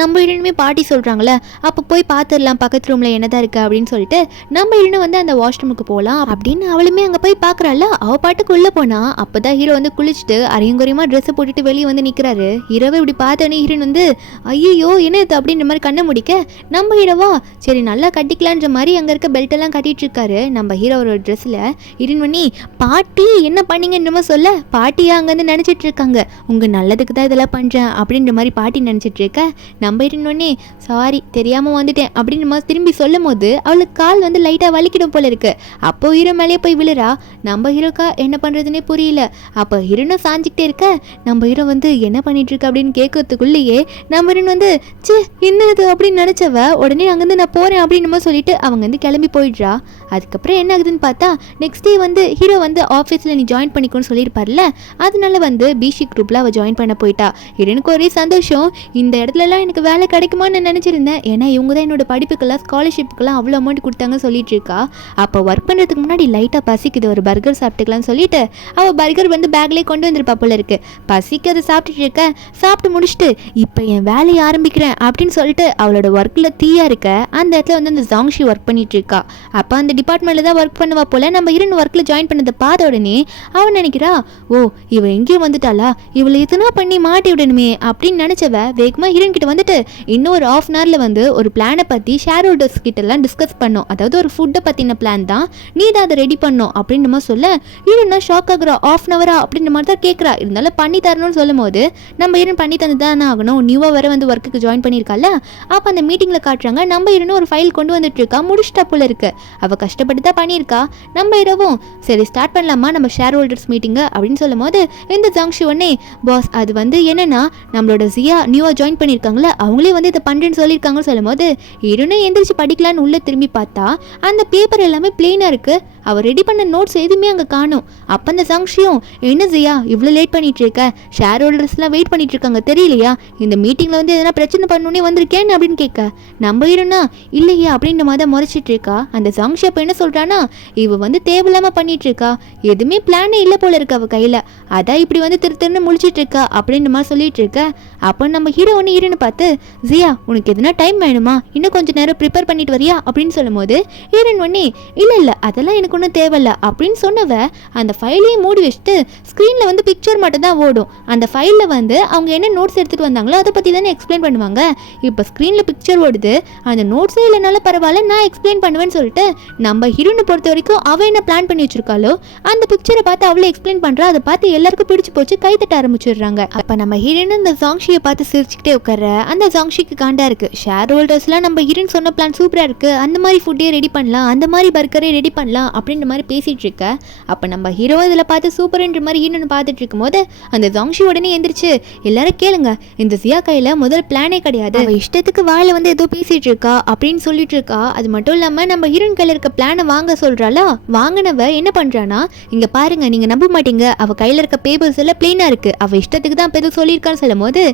நம்ம ஹீரோனுமே பாட்டி சொல்கிறாங்களே அப்போ போய் பார்த்துடலாம் பக்கத்து ரூமில் என்னதான் இருக்குது அப்படின்னு சொல்லிட்டு நம்ம ஹீரோனை வந்து அந்த வாஷ்ரூமுக்கு போகலாம் அப்படின்னு அவளுமே அங்கே போய் பார்க்குறாள். அவள் பாட்டுக்கு உள்ளே போனா அப்போ தான் ஹீரோ வந்து குளிச்சுட்டு அரையங்குறையமாக ட்ரெஸ்ஸை போட்டுட்டு வெளியே வந்து நிற்கிறாரு. ஹீரோவை இப்படி பார்த்தோன்னே ஹீரோன் வந்து ஐயோ என்ன இது அப்படின்ற மாதிரி கண்ணை முடிக்க, நம்ம ஹீரோவா சரி நல்லா கட்டிக்கலான்ற மாதிரி அங்கே இருக்க பெல்ட் எல்லாம் கட்டிட்டு இருக்காரு நம்ம ஹீரோவோட ட்ரெஸ்ஸில். ஹீரோன் பண்ணி பாட்டி என்ன பண்ணீங்கன்ற சொல்ல, பாட்டியா அங்கேருந்து நினச்சிட்டு இருக்காங்க, உங்கள் நல்லதுக்கு தான் இதெல்லாம் பண்ணுறேன் அப்படின்ற மாதிரி பாட்டி நினச்சிட்டு இருக்க. நம்ம ஹீரோன் பண்ணி சாரி தெரியாமல் வந்துட்டேன் அப்படின்ற மாதிரி திரும்பி சொல்லும் போது அவளுக்கு கால் வந்து லைட்டாக வலிக்கிடும் போல இருக்கு. அப்போ ஹீரோ மேலேயே போய் விழுறா. நம்ம ஹீரோக்கா என்ன பண்ணுறதுனே புரியல. அப்போ ஹீரோனும் சாஞ்சிக்கிட்டே இருக்க, நம்ம ஹீரோ வந்து என்ன பண்ணிட்டு இருக்க அப்படின்னு கேட்கறதுக்குள்ளேயே நம்ம ஹீரோன் வந்து சே என்ன இது அப்படின்னு நினச்சவ உடனே அங்கேருந்து நான் போகிறேன் அப்படின்னு சொல்லிட்டு அவங்க வந்து கிளம்பி போயிடுறா. அதுக்கப்புறம் என்ன ஆகுதுன்னு பார்த்தா நெக்ஸ்ட் டே வந்து ஹீரோ வந்து ஆஃபீஸில் நீ ஜாயின் பண்ணிக்கணும்னு சொல்லியிருப்பார்ல, அதனால வந்து பிசி குரூப்பில் அவள் ஜாயின் பண்ண போயிட்டா. ஹீரோனுக்கு ஒரே சந்தோஷம், இந்த இடத்துலலாம் எனக்கு வேலை கிடைக்குமான்னு நான் நினச்சிருந்தேன், ஏன்னா இவங்க தான் என்னோட படிப்புக்கெல்லாம் ஸ்காலர்ஷிப்புக்கெல்லாம் அவ்வளோ அமௌண்ட் கொடுத்தாங்கன்னு சொல்லிட்டு இருக்கா. அப்போ ஒர்க் பண்ணுறதுக்கு முன்னாடி லைட்டாக பசிக்குது, ஒரு பர்கர் சாப்பிட்டுக்கலாம்னு சொல்லிட்டு அவள் பர்கர் வந்து பேக்லேயே கொண்டு வந்துருப்பா போல இருக்கு. பசிக்கு அதை சாப்பிட்டுட்டு இருக்க, சாப்பிட்டு முடிச்சுட்டு இப்போ என் வேலையை ஆரம்பிக்கிறேன் அப்படின்னு சொல்லிட்டு அவளோட ஒர்க்கில் தீயா இருக்க அந்த இடத்துல வந்து அந்த ஜாங்ஷி ஒர்க் பண்ணிட்டு இருக்கா. அப்போ அந்த டிபார்ட்மெண்ட்டில் தான் ஒர்க் பண்ணுவா போல. நம்ம இரண்டு ஒர்க்கில் ஜாயின் பண்ணதை பார்த்த உடனே அவன் நினைக்கிறா, ஓ இவ எங்கேயும் வந்துட்டாளா, இவளை எதுனா பண்ணி மாட்டி விடணுமே அப்படின்னு நினச்சவ வேகமாக ஹீரோன் கிட்ட வந்துட்டு இன்னும் ஒரு 1/2 hourல வந்து ஒரு பிளானை பற்றி ஷேர் ஹோல்டர்ஸ் கிட்டலாம் டிஸ்கஸ் பண்ணோம், அதாவது ஒரு ஃபுட்டை பற்றின பிளான் தான், நீ தான் அதை ரெடி பண்ணோம் அப்படின்ற மாதிரி சொல்ல ஹீரோனா ஷாக் ஆகுறா. 1/2 hour அப்படின்ற மாதிரி தான் கேட்குறா. இருந்தாலும் பண்ணி தரணும்னு சொல்லும் போது நம்ம ஹீரோன் பண்ணி தந்து தானே ஆகணும், நியூவாக வர வந்து ஒர்க்குக்கு ஜாயின் பண்ணியிருக்கால. அப்போ அந்த மீட்டிங்கில் காட்டுறாங்க நம்ம ஹீரோனும் ஒரு ஃபைல் கொண்டு வந்துட்டு இருக்கா, முடிச்சிட்டா போல இருக்கு. அவள் கஷ்டப்பட்டு தான் பண்ணியிருக்கா. நம்ம ஹீரோவும் சரி ஸ்டார்ட் பண்ணலாமா நம்ம ஷேர் ஹோல்டர்ஸ் மீட்டிங்கு அப்படின்னு சொல்லும் போது இந்த ஜங்ஷி உடனே பாஸ் அது வந்து என்னன்னா நம்மளோட ஜியா நியூவாக ஜாயின் பண்ணியிருக்காங்களே அவங்களே வந்து இதை பண்ணுறேன்னு சொல்லியிருக்காங்கன்னு சொல்லும் போது ஹீரோனும் எந்திரிச்சு படிக்கலான்னு உள்ளே திரும்பி பார்த்தா அந்த பேப்பர் எல்லாமே பிளெயினாக இருக்குது. அவள் ரெடி பண்ண நோட்ஸ் எதுவுமே அங்கே காணும். அப்போ அந்த ஜங்ஷியும் என்ன ஜியா இவ்வளோ லேட் பண்ணிட்டு இருக்க, ஷேர் ஹோல்டர்ஸ்லாம் வெயிட் பண்ணிட்டு இருக்காங்க தெரியலையா, இந்த மீட்டிங்கில் வந்து எதனா பிரச்சனை பண்ணணுன்னே வந்திருக்கேன்னு அப்படின்னு கேட்க நம்ம ஹீரோனா இல்லையா அப்படின்ற மாதிரி முறைச்சிட்டு இருக்கா. அந்த ஜங்ஷி அப்போ என்ன சொல்கிறான்னா இவ வந்து தேவையில்லாமல் பண்ணிட்டு இருக்கா, எதுவுமே பிளானே இல்லை போல இருக்கு அவள் கையில், அதான் இப்படி வந்து திருன்னு முழிச்சிட்டு இருக்கா அப்படின்ற மாதிரி சொல்லிட்டு இருக்க. அப்போ நம்ம ஹீரோ ஒன்று ஹீரோன்னு பார்த்து ஜியா உனக்கு எதுனா டைம் வேணுமா, இன்னும் கொஞ்சம் நேரம் ப்ரிப்பேர் பண்ணிட்டு வரியா அப்படின்னு சொல்லும் போது ஹீரோன் ஒன்னே இல்லை அதெல்லாம் எனக்கு ஒன்றும் தேவையில்ல அப்படின்னு சொன்னவ அந்த ஃபைலையும் மூடி வச்சுட்டு ஸ்க்ரீனில் வந்து பிக்சர் மட்டும் தான் ஓடும். அந்த ஃபைலில் வந்து அவங்க என்ன நோட்ஸ் எடுத்துகிட்டு வந்தாங்களோ அதை பற்றி தானே எக்ஸ்பிளைன் பண்ணுவாங்க. இப்போ ஸ்க்ரீனில் பிக்சர் ஓடுது, அந்த நோட்ஸே இல்லைனாலும் பரவாயில்ல நான் எக்ஸ்பிளைன் பண்ணுவேன்னு சொல்லிட்டு நம்ம ஹீரோனை பொறுத்த வரைக்கும் அவள் என்ன பிளான் பண்ணி வச்சிருக்காளோ அந்த பிக்சரை பார்த்து அவளை எக்ஸ்பிளைன் பண்ணுறா. அதை பார்த்து எல்லாருக்கும் பிடிச்சி போச்சு, கை தட்ட ஆரம்பிச்சிடுறாங்க. அப்போ நம்ம ஹீரோன் அந்த ஜாங்ஷியை பார்த்து சிரிச்சுக்கிட்டே உட்கார அந்த ஜாங்ஷிக்கு காண்டா இருக்கு. ஷேர் ஹோல்டர்ஸ்லாம் நம்ம ஹீரோன் சொன்ன பிளான் சூப்பராக இருக்குது, அந்த மாதிரி ஃபுட்டே ரெடி பண்ணலாம், அந்த மாதிரி பர்கரே ரெடி பண்ணலாம் அப்படின்ற மாதிரி பேசிகிட்டு இருக்க. அப்போ நம்ம ஹீரோ இதில் பார்த்து சூப்பர்ன்ற மாதிரி ஹீரோன்னு பார்த்துட்டு இருக்கும்போது அந்த ஜாங்ஷி உடனே எந்திரிச்சு, எல்லாரும் கேளுங்க, இந்த ஜியா கையில் முதல் பிளானே கிடையாது, அவள் இஷ்டத்துக்கு வாயில வந்து ஏதோ பேசிகிட்டு இருக்கா அப்படின்னு சொல்லிட்டு இருக்கா. அது மட்டும் இல்லாமல் நம்ம ஹீரோயின் கையில் இருக்க பிளானை வாங்க சொல்கிறாளா. வாங்கினவ என்ன பண்ணுறான்னா, இங்கே பாருங்க, நீங்கள் நம்ப மாட்டீங்க, அவள் கையில் இருக்க பேப்பர்ஸ் எல்லாம் பிளெயினாக இருக்குது, அவள் இஷ்டத்துக்கு தான் எதுவும் சொல்லியிருக்கான்னு சொல்லும் போது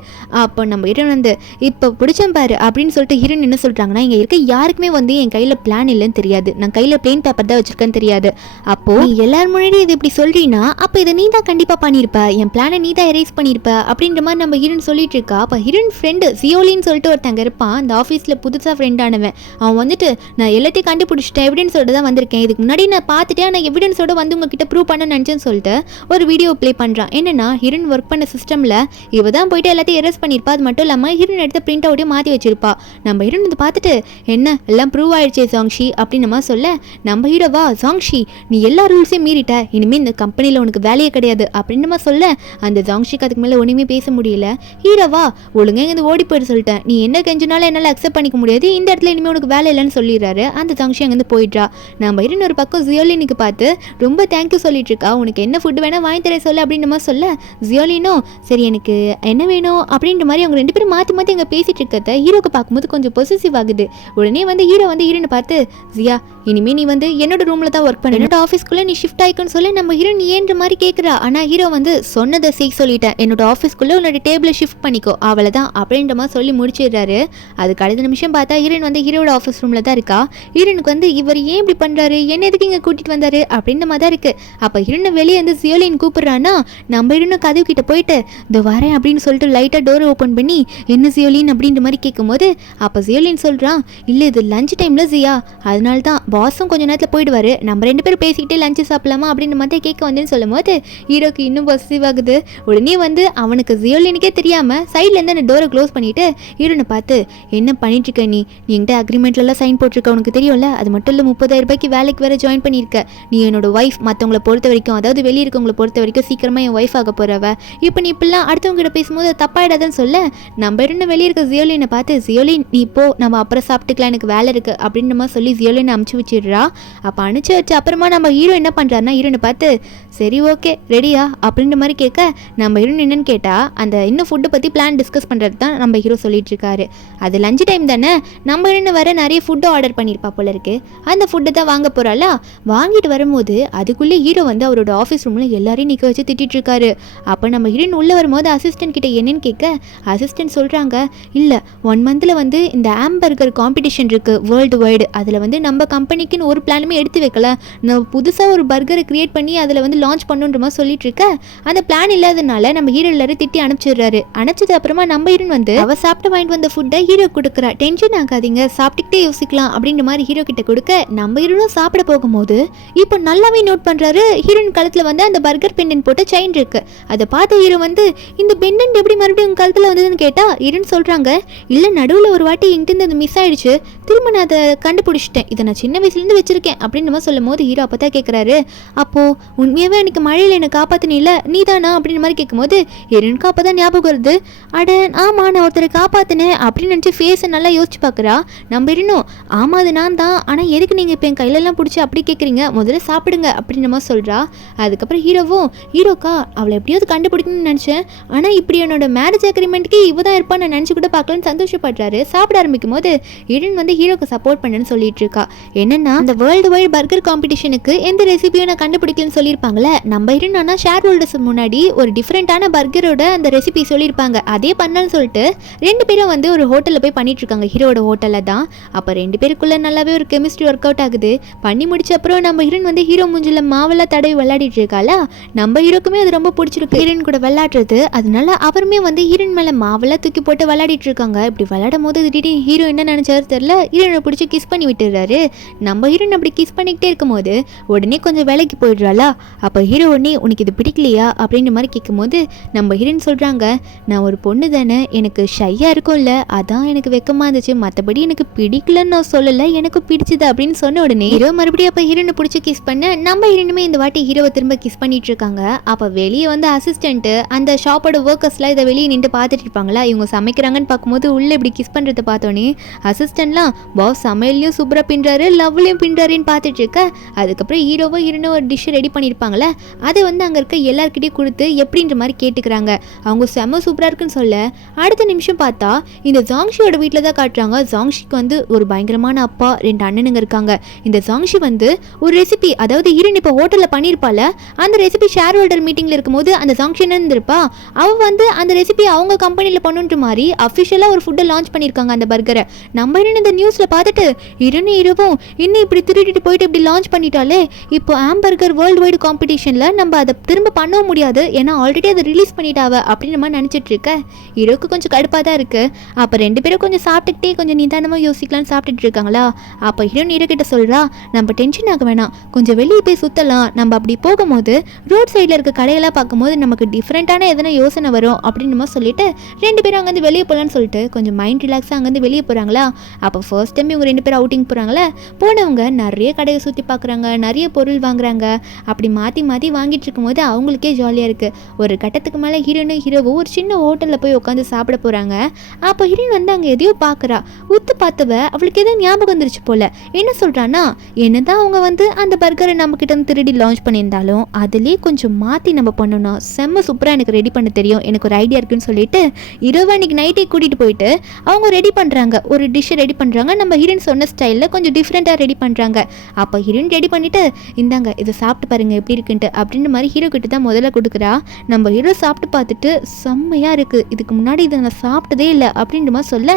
அப்போ நம்ம ஹீரோன் வந்து இப்போ பிடிச்சம் பாரு அப்படின்னு சொல்லிட்டு ஹீரோயின் என்ன சொல்கிறாங்கன்னா, இங்கே இருக்க யாருக்குமே வந்து என் கையில் பிளான் இல்லைன்னு தெரியாது, நான் கையில் பிளெயின் பேப்பர் தான் வச்சிருக்கேன்னு தெரியாது. அப்போ நீ எல்லாரும் முன்னாடி இது இப்படி சொல்றீன்னா அப்போ இதை நீ தான் கண்டிப்பாக பண்ணியிருப்ப, என் பிளானை நீ தான் எரேஸ் பண்ணியிருப்ப அப்படின்ற மாதிரி நம்ம ஹீரோயின் சொல்லிட்டு இருக்கா. அப்போ ஹீரோயின் ஃப்ரெண்டு சியோலின்னு சொல்லிட்டு ஒருத்தங்க இருப்பான், அந்த ஆஃபீஸில் புதுசாக ஃப்ரெண்டானவன். அவன் வந்துட்டு நான் எல்லாத்தையும் கண்டுபிடிச்சிட்டேன், எவிடன்ஸோட தான் வந்திருக்கேன், இதுக்கு முன்னாடி நான் பார்த்துட்டேன், நான் எவிடன்ஸோட வந்து உங்ககிட்ட ப்ரூவ் பண்ண நினச்சேன்னு சொல்லிட்டு ஒரு வீடியோ ப்ளே பண்ணுறான். என்னன்னா ஹீரோயின் ஒர்க் பண்ண சிஸ்டமில் இவ தான் போயிட்டு எல்லாத்தையும் எரேஸ் பண்ணியிருப்பா. அது மட்டும் இல்லாமல் ஹீரோயின் எடுத்த பிரிண்ட் அவுட்டையும் மாற்றி வச்சிருப்பா. நம்ம ஹீரோயின் வந்து பார்த்துட்டு என்ன எல்லாம் ப்ரூவ் ஆயிடுச்சே ஜாங்ஷி அப்படின்னு நம்ம சொல்ல, நம்ம ஹீரோவா ஜாங்ஷி நீ எல்லா ரூல்ஸையும் மீறிட்ட, இனிமேல் இந்த கம்பெனியில் உனக்கு வேலையே கிடையாது அப்படின்னு நம்ம சொல்ல, அந்த ஜாங்ஷிக்கு அதுக்கு மேலே ஒன்றுமே பேச முடியல. ஹீரோவா ஒழுங்காக இங்கே ஓடி போயிட்டு சொல்லிட்டேன், நீ என்ன கெஞ்சினாலும் என்னால் அக்செப்ட் பண்ணிக்க முடியாது, இந்த இடத்துல இனிமேல் உனக்கு வேலை இல்லைன்னு சொல்லிடுறாரு. அந்த ஜாங்ஷி அங்கேருந்து போயிடுறா. நம்ம ஹீரோயின் ஒரு பக்கம் ஜியோலினுக்கு பார்த்து ரொம்ப தேங்க்யூ சொல்லிட்டு இருக்கா, உனக்கு என்ன ஃபுட் வேணால் வாங்கி தர சொல்லு அப்படின்னு நம்ம சொல்ல, ஜியோலினும் சரி எனக்கு என்ன வேணும் அப்படின்ற மாதிரி அவங்க ரெண்டு பேரும் மாற்றி மாற்றி அங்கே பேசிட்டு இருக்கிறத ஹீரோக்கு பார்க்கும்போது கொஞ்சம் பொசிசிவ் ஆகுது. உடனே வந்து ஹீரோ வந்து ஹீரோனை பார்த்து, ஜியா இனிமேல் நீ வந்து என்னோட ரூமில் தான் ஒர்க் பண்ண, என்னோட ஆஃபீஸ்க்குள்ளே நீ ஷிஃப்ட் ஆகிக்குன்னு சொல்லி நம்ம ஹீரோயின் ஏன்ற மாதிரி கேட்குறா. ஆனால் ஹீரோ வந்து சொன்னதை சொல்லிட்டேன், என்னோட ஆஃபீஸ்க்குள்ளே உன்னோட டேபிளை ஷிஃப்ட் பண்ணிக்கோ அவளை தான் அப்படின்ற மாதிரி சொல்லி முடிச்சிடுறாரு. அதுக்கு அடுத்த நிமிஷம் பார்த்தா ஹீரோயின் வந்து ஹீரோட ஆஃபீஸ் ரூமில் தான் இருக்கா. ஹீரோனுக்கு வந்து இவர் ஏன் இப்படி பண்ணுறாரு, என்ன எதுக்கு இங்கே கூட்டிகிட்டு வந்தாரு அப்படின்ற மாதிரி தான் இருக்குது. அப்போ ஹீரோனை வெளியே வந்து ஜியோலின் கூப்பிட்றான்னா நம்ம ஹீரோனை கதவு கிட்ட போயிட்டு இந்த வரேன் அப்படின்னு சொல்லிட்டு லைட்டாக டோரை ஓப்பன் பண்ணி என்ன ஜியோலின் அப்படின்ற மாதிரி கேட்கும்போது அப்போ ஜியோலின் சொல்கிறான், இல்லை இது லஞ்ச் டைமில் ஜியா, அதனால தான் பாஸும் கொஞ்சம் நேரத்தில் போயிடுவார், நம்ம ரெண்டு பேரும் பேசிக்கிட்டே லஞ்சு சாப்பிடலாமா அப்படின்ற மாதிரி கேட்க வந்தேன்னு சொல்லும் போது ஹீரோக்கு இன்னும் பாசிட்டிவ் ஆகுது. உடனே வந்து அவனுக்கு ஜியோலினுக்கே தெரியாமல் சைட்லேருந்து அந்த டோரை க்ளோஸ் பண்ணிவிட்டு ஹீரோனை பார்த்து என்ன பண்ணிட்டுருக்க, நீ என்கிட்ட அக்ரிமெண்ட்லலாம் சைன் போட்டிருக்க, உனக்கு தெரியும்ல, அது மட்டும் இல்லை 30,000 ரூபாய்க்கு வேலைக்கு வேறு ஜாயின் பண்ணியிருக்க, நீ என்னோட ஒய்ஃப், மற்றவங்களை பொறுத்த வரைக்கும் அதாவது வெளியே இருக்கவங்களை பொறுத்த வரைக்கும் சீக்கிரமாக என் ஒய்ஃப் ஆக போகிறவ, இப்போ நீ இப்படிலாம் அடுத்தவங்ககிட்ட பேசும்போது தப்பாயிடாதுன்னு சொல்ல நம்ம இருந்து வெளியே இருக்க ஜியோலினை பார்த்து ஜியோலின் நீ போ நம்ம அப்புறம் சாப்பிட்டுக்கலாம் எனக்கு வேலை இருக்குது அப்படின்ற மாதிரி சொல்லி ஜியோலினை அமுச்சு வச்சிடுறா. அப்போ அனுப்பிச்சு வச்ச அப்புறமா நம்ம ஹீரோ என்ன பண்ணுறாருன்னா ஹீரோனை பார்த்து சரி ஓகே ரெடியா அப்படின்ற மாதிரி கேட்க நம்ம ஹீரோன் என்னன்னு கேட்டால் அந்த இன்னும் ஃபுட்டை பற்றி பிளான் டிஸ்கஸ் பண்ணுறது தான் நம்ம ஹீரோ சொல்லிட்டு இருக்காரு. அது லஞ்ச் டைம் தானே, நம்ம ஹீரோனை வர நிறைய ஃபுட்டை ஆர்டர் பண்ணியிருப்பா போல இருக்கு, அந்த ஃபுட்டை தான் வாங்க போகிறாளா. வாங்கிட்டு வரும்போது அதுக்குள்ளே ஹீரோ வந்து அவரோட ஆஃபீஸ் ரூமில் எல்லாரையும் நிற்க வச்சு திட்டிட்டு இருக்காரு. அப்போ நம்ம ஹீரோயின் உள்ளே வரும்போது அசிஸ்டன்ட் கிட்ட என்னன்னு கேட்க அசிஸ்டன்ட் சொல்கிறாங்க, இல்லை 1 மந்தில் வந்து இந்த ஆம்பர்கர் காம்படிஷன் இருக்குது வேர்ல்டு வைடு, அதில் வந்து நம்ம கம்பெனிக்குன்னு ஒரு பிளானுமே எடுத்து வைக்கல, நம்ம புதுசாக ஒரு பர்கரை க்ரியேட் பண்ணி அதில் வந்து லான்ச் பண்ணுன்ற மாதிரி சொல்லிட்டு இருக்க அந்த பிளான் இல்லாதனால நம்ம ஹீரோ எல்லாரும் திட்டி அனுப்பிச்சிடுறாரு. அனுப்பிச்சது அப்புறமா நம்ம ஹீரோன் வந்து அவ சாப்பிட்டு வாங்கிட்டு வந்த ஃபுட்டை ஹீரோ கொடுக்குறா. டென்ஷன் ஆகாதீங்க சாப்பிட்டுக்கிட்டே யோசிக்கலாம் அப்படின்ற மாதிரி ஹீரோ கிட்ட கொடுக்க நம்ம ஹீரோனும் சாப்பிட போகும்போது இப்போ நல்லாவே நோட் பண்ணுறாரு ஹீரோயின் கழுத்தில் வந்து அந்த பர்கர் பெண்டன்ட் போட்டு செயின் இருக்கு. அதை பார்த்த ஹீரோ வந்து இந்த பெண்டன்ட் எப்படி மறுபடியும் உங்கள் கழுத்தில் வந்ததுன்னு கேட்டால் ஹீரோன்னு சொல்கிறாங்க, இல்லை நடுவில் ஒரு வாட்டி எங்கிட்ட அது மிஸ் ஆயிடுச்சு, திரும்ப நான் அதை கண்டுபிடிச்சிட்டேன், இதை நான் சின்ன வயசுலேருந்து வச்சிருக்கேன் அப்படின்னு நம்ம சொல்லும் போது ஹீரோ அப்போ தான் கேட்குறாரு, அப்போது உண்மையாகவே அன்றைக்கி மழையில் என்னை காப்பாற்றினில்ல நீ தானா அப்படின்ற மாதிரி கேட்கும்போது ஹீரோனுக்கு அப்போ தான் ஞாபகம் வருது, அட ஆமாம் நான் ஒருத்தரை காப்பாற்றினேன் அப்படின்னு நினச்சி ஃபேஸை நல்லா யோசிச்சு பார்க்குறா. நம்ம இருந்தோம் ஆமாம் அது நான் தான், ஆனால் எதுக்கு நீங்கள் இப்போ என் கையிலெல்லாம் பிடிச்சி அப்படி கேட்குறீங்க, முதல்ல சாப்பிடுங்க அப்படின்னு நம்ம சொல்கிறா. அதுக்கப்புறம் ஹீரோக்கா அவளை எப்படியாவது கண்டுபிடிக்கணும்னு நினச்சேன், ஆனால் இப்படி என்னோட மேரேஜ் அக்ரிமெண்ட்டுக்கு இவ தான் இருப்பான்னு நான் நினச்சி கூட பார்க்கலன்னு சந்தோஷப்படுறாரு. சாப்பிட ஆரம்பிக்கும் போது ஹீரோன் வந்து ஹீரோக்கு சப்போர்ட் பண்ணுன்னு சொல்லிட்டு இருக்கா. என்னன்னா அந்த வேர்ல்டு வைட் பர்கர் காம்படிஷனுக்கு எந்த ரெசிபியும் நான் கண்டுபிடிக்கலன்னு சொல்லியிருப்பாங்களே, நம்ம ஹீரோன் ஆனால் ஷேர் ஹோல்டர்ஸ் முன்னாடி ஒரு டிஃப்ரெண்டான பர்கரோட அந்த ரெசிபி சொல்லியிருப்பாங்க, அதே பண்ணலன்னு சொல்லிட்டு 2 பேரும் வந்து ஒரு ஹோட்டலில் போய் பண்ணிட்டு இருக்காங்க, ஹீரோட ஹோட்டலில் தான். அப்போ 2 பேருக்குள்ள நல்லாவே ஒரு கெமிஸ்ட்ரி ஒர்க் அவுட் ஆகுது. பண்ணி முடிச்ச அப்புறம் நம்ம ஹீரோன் வந்து ஹீரோ மூஞ்சில மாவெல்லாம் தடவி விளையாடிட்டு இருக்காளா. நம்ம ஹீரோக்குமே அது ரொம்ப பிடிச்சிருக்கு ஹீரோன் கூட விளையாடுறது, அதனால அவருமே வந்து ஹீரோயின் மேலே மாவெல்லாம் தூக்கி போட்டு விளையாடிட்டு இருக்காங்க. இப்படி விளையாடும் போது திடீர்னு ஹீரோ என்ன நினைச்சாரு தெரியல, ஹீரோனை பிடிச்சி கிஸ் பண்ணி விட்டுறாரு. நம்ம ஹீரோயின் அப்படி கிஸ் பண்ணிக்கிட்டே இருக்கும் போது உடனே கொஞ்சம் வேலைக்கு போயிடுறாளா. அப்போ ஹீரோ உடனே உனக்கு இது பிடிக்கலையா அப்படின்ற மாதிரி கேட்கும்போது நம்ம ஹீரோயின் சொல்கிறாங்க, நான் ஒரு பொண்ணு தானே, எனக்கு ஷையாக இருக்கும்ல, அதான் எனக்கு வெக்கமாக இருந்துச்சு, மற்றபடி எனக்கு பிடிக்கலன்னு நான் சொல்லலை, எனக்கு பிடிச்சது அப்படின்னு சொன்ன உடனே ஹீரோ மறுபடியும் அப்போ ஹீரோனை பிடிச்சி கிஸ் பண்ண நம்ம ஹீரோனுமே இந்த வாட்டி ஹீரோவை திரும்ப கிஸ் பண்ணிட்டு இருக்காங்க. அப்போ வெளியே வந்து அசிஸ்டன்ட்டு அந்த ஷாப்போட ஒர்க்கர்ஸ்லாம் இதை வெளியே நின்று பார்த்துட்டு இருப்பாங்களா, இவங்க சமைக்கிறாங்கன்னு பார்க்கும்போது உள்ளே இப்படி கிஸ் பண்ணுறதை பார்த்தோன்னே அசிஸ்டன்ட்லாம் பாஸ் சமையல்லையும் சூப்பராக பின்றாரு, லவ்லையும் பின்றாருன்னு பார்த்துட்டு இருக்க. அதுக்கப்புறம் ஹீரோவோ ஹீரோனோ ஒரு டிஷ் ரெடி பண்ணியிருப்பாங்களே, அதை வந்து அங்கே இருக்க எல்லாருக்கிட்டையும் கொடுத்து எப்படின்ற மாதிரி கேட்டுக்கிறாங்க. அவங்க செம்ம சூப்பராக இருக்குன்னு சொல்ல அடுத்த நிமிஷம் பார்த்தா இந்த ஜாங்ஷியோட வீட்டில் தான் காட்டுறாங்க. ஜாங்ஷிக்கு வந்து ஒரு பயங்கரமான அப்பா, 2 அண்ணனுங்க இருக்காங்க. இந்த ஜாங்ஷி வந்து ஒரு ரெசிபி, அதாவது ஹீரோயின் இப்போ ஹோட்டலில் பண்ணியிருப்பால, அந்த ரெசிபி ஷேர் ஹோல்டர் மீட்டிங்கில் இருக்கும்போது அந்த ஜாங்ஷி என்ன இருந்திருப்பா, அவள் வந்து அந்த ரெசிபி அவங்க கம்பெனியில் பண்ணுன்ற மாதிரி அஃபிஷியலாக ஒரு ஃபுட்டை லான்ச் பண்ணியிருக்காங்க, அந்த பர்கரை. நம்ம ஹீரோயின் இந்த நியூஸில் பார்த்துட்டு ஹீரோவும் இன்னும் இப்படி திருடிட்டு போயிட்டு இப்படி லான்ச் பண்ணிட்டாலே, இப்போ ஆம்பர்கர் வேர்ல்டு வைடு காம்படிஷனில் நம்ம அதை திரும்ப பண்ணவும் முடியாது, ஏன்னா ஆல்ரெடி அதை ரிலீஸ் பண்ணிட்டாவ அப்படின்னு நம்ம நினச்சிட்டு இருக்க. ஹீரோக்கு கொஞ்சம் கடுப்பாக தான் இருக்குது. அப்போ 2 பேரும் கொஞ்சம் சாப்பிட்டுக்கிட்டே கொஞ்சம் நிதானமாக யோசிக்கலான்னு சாப்பிட்டுட்டு இருக்காங்களா. அப்போ ஹீரோயின் ஹீரோ கிட்ட சொல்கிறா, நம்ம டென்ஷன் ஆக வேணாம், கொஞ்சம் வெளியே போய் சுற்றலாம், நம்ம அப்படி போகும்போது ரோட் சைடில் இருக்க கடையெல்லாம் பார்க்கும்போது நமக்கு டிஃப்ரெண்ட்டான எதனா யோசனை வரும் அப்படின்னு சொல்லிட்டு 2 பேரும் அங்கேருந்து வெளியே போகலான்னு சொல்லிட்டு கொஞ்சம் மைண்ட் ரிலாக்ஸாக அங்கேருந்து வெளியே போகிறாங்களா. அப்போ ஃபர்ஸ்ட் டைம் இவங்க 2 பேரும் அவுட்டிங் போகிறாங்களே, போனவங்க நிறைய கடையை சுற்றி பார்க்குறாங்க, நிறைய பொருள் வாங்குறாங்க. அப்படி மாற்றி மாற்றி வாங்கிட்டு இருக்கும்போது அவங்களுக்கே ஜாலியாக இருக்குது. ஒரு கட்டத்துக்கு மேலே ஹீரோவும் ஒரு சின்ன ஹோட்டலில் போய் உட்காந்து சாப்பிட போகிறாங்க. அப்போ ஹீரோயின் வந்து அங்கே எதையோ பார்க்குறா. உத்து பார்த்தவ அவளுக்கு எதோ ஞாபகம் வந்துருச்சு போல. என்ன சொல்கிறான்னா, என்னதான் அவங்க வந்து அந்த பர்கரை நம்மக்கிட்ட திருடி லான்ச் பண்ணியிருந்தாலும் அதுலேயே கொஞ்சம் மாற்றி நம்ம பண்ணணும், செம்ம சூப்பராக எனக்கு ரெடி பண்ண தெரியும், எனக்கு ஒரு ஐடியா இருக்குன்னு சொல்லிட்டு இரவு அன்றைக்கி நைட்டே கூட்டிகிட்டு போயிட்டு அவங்க ரெடி பண்ணுறாங்க, ஒரு டிஷ்ஷை ரெடி பண்ணுறாங்க. நம்ம ஹீரோயின் சொன்ன ஸ்டைலில் கொஞ்சம் டிஃப்ரெண்ட்டாக ரெடி பண்ணுறாங்க. அப்போ ஹீரோயின் ரெடி பண்ணிவிட்டு இந்தாங்க இதை சாப்பிட்டு பாருங்கள் எப்படி இருக்குன்ட்டு அப்படின்ற மாதிரி ஹீரோ கிட்ட தான் முதல்ல கொடுக்குறா. நம்ம ஹீரோ சாப்பிட்டு பார்த்துட்டு செம்மையாக இருக்குது, இதுக்கு முன்னாடி இதை நான் சாப்பிட்டதே இல்லை அப்படின்ற மாதிரி சொல்ல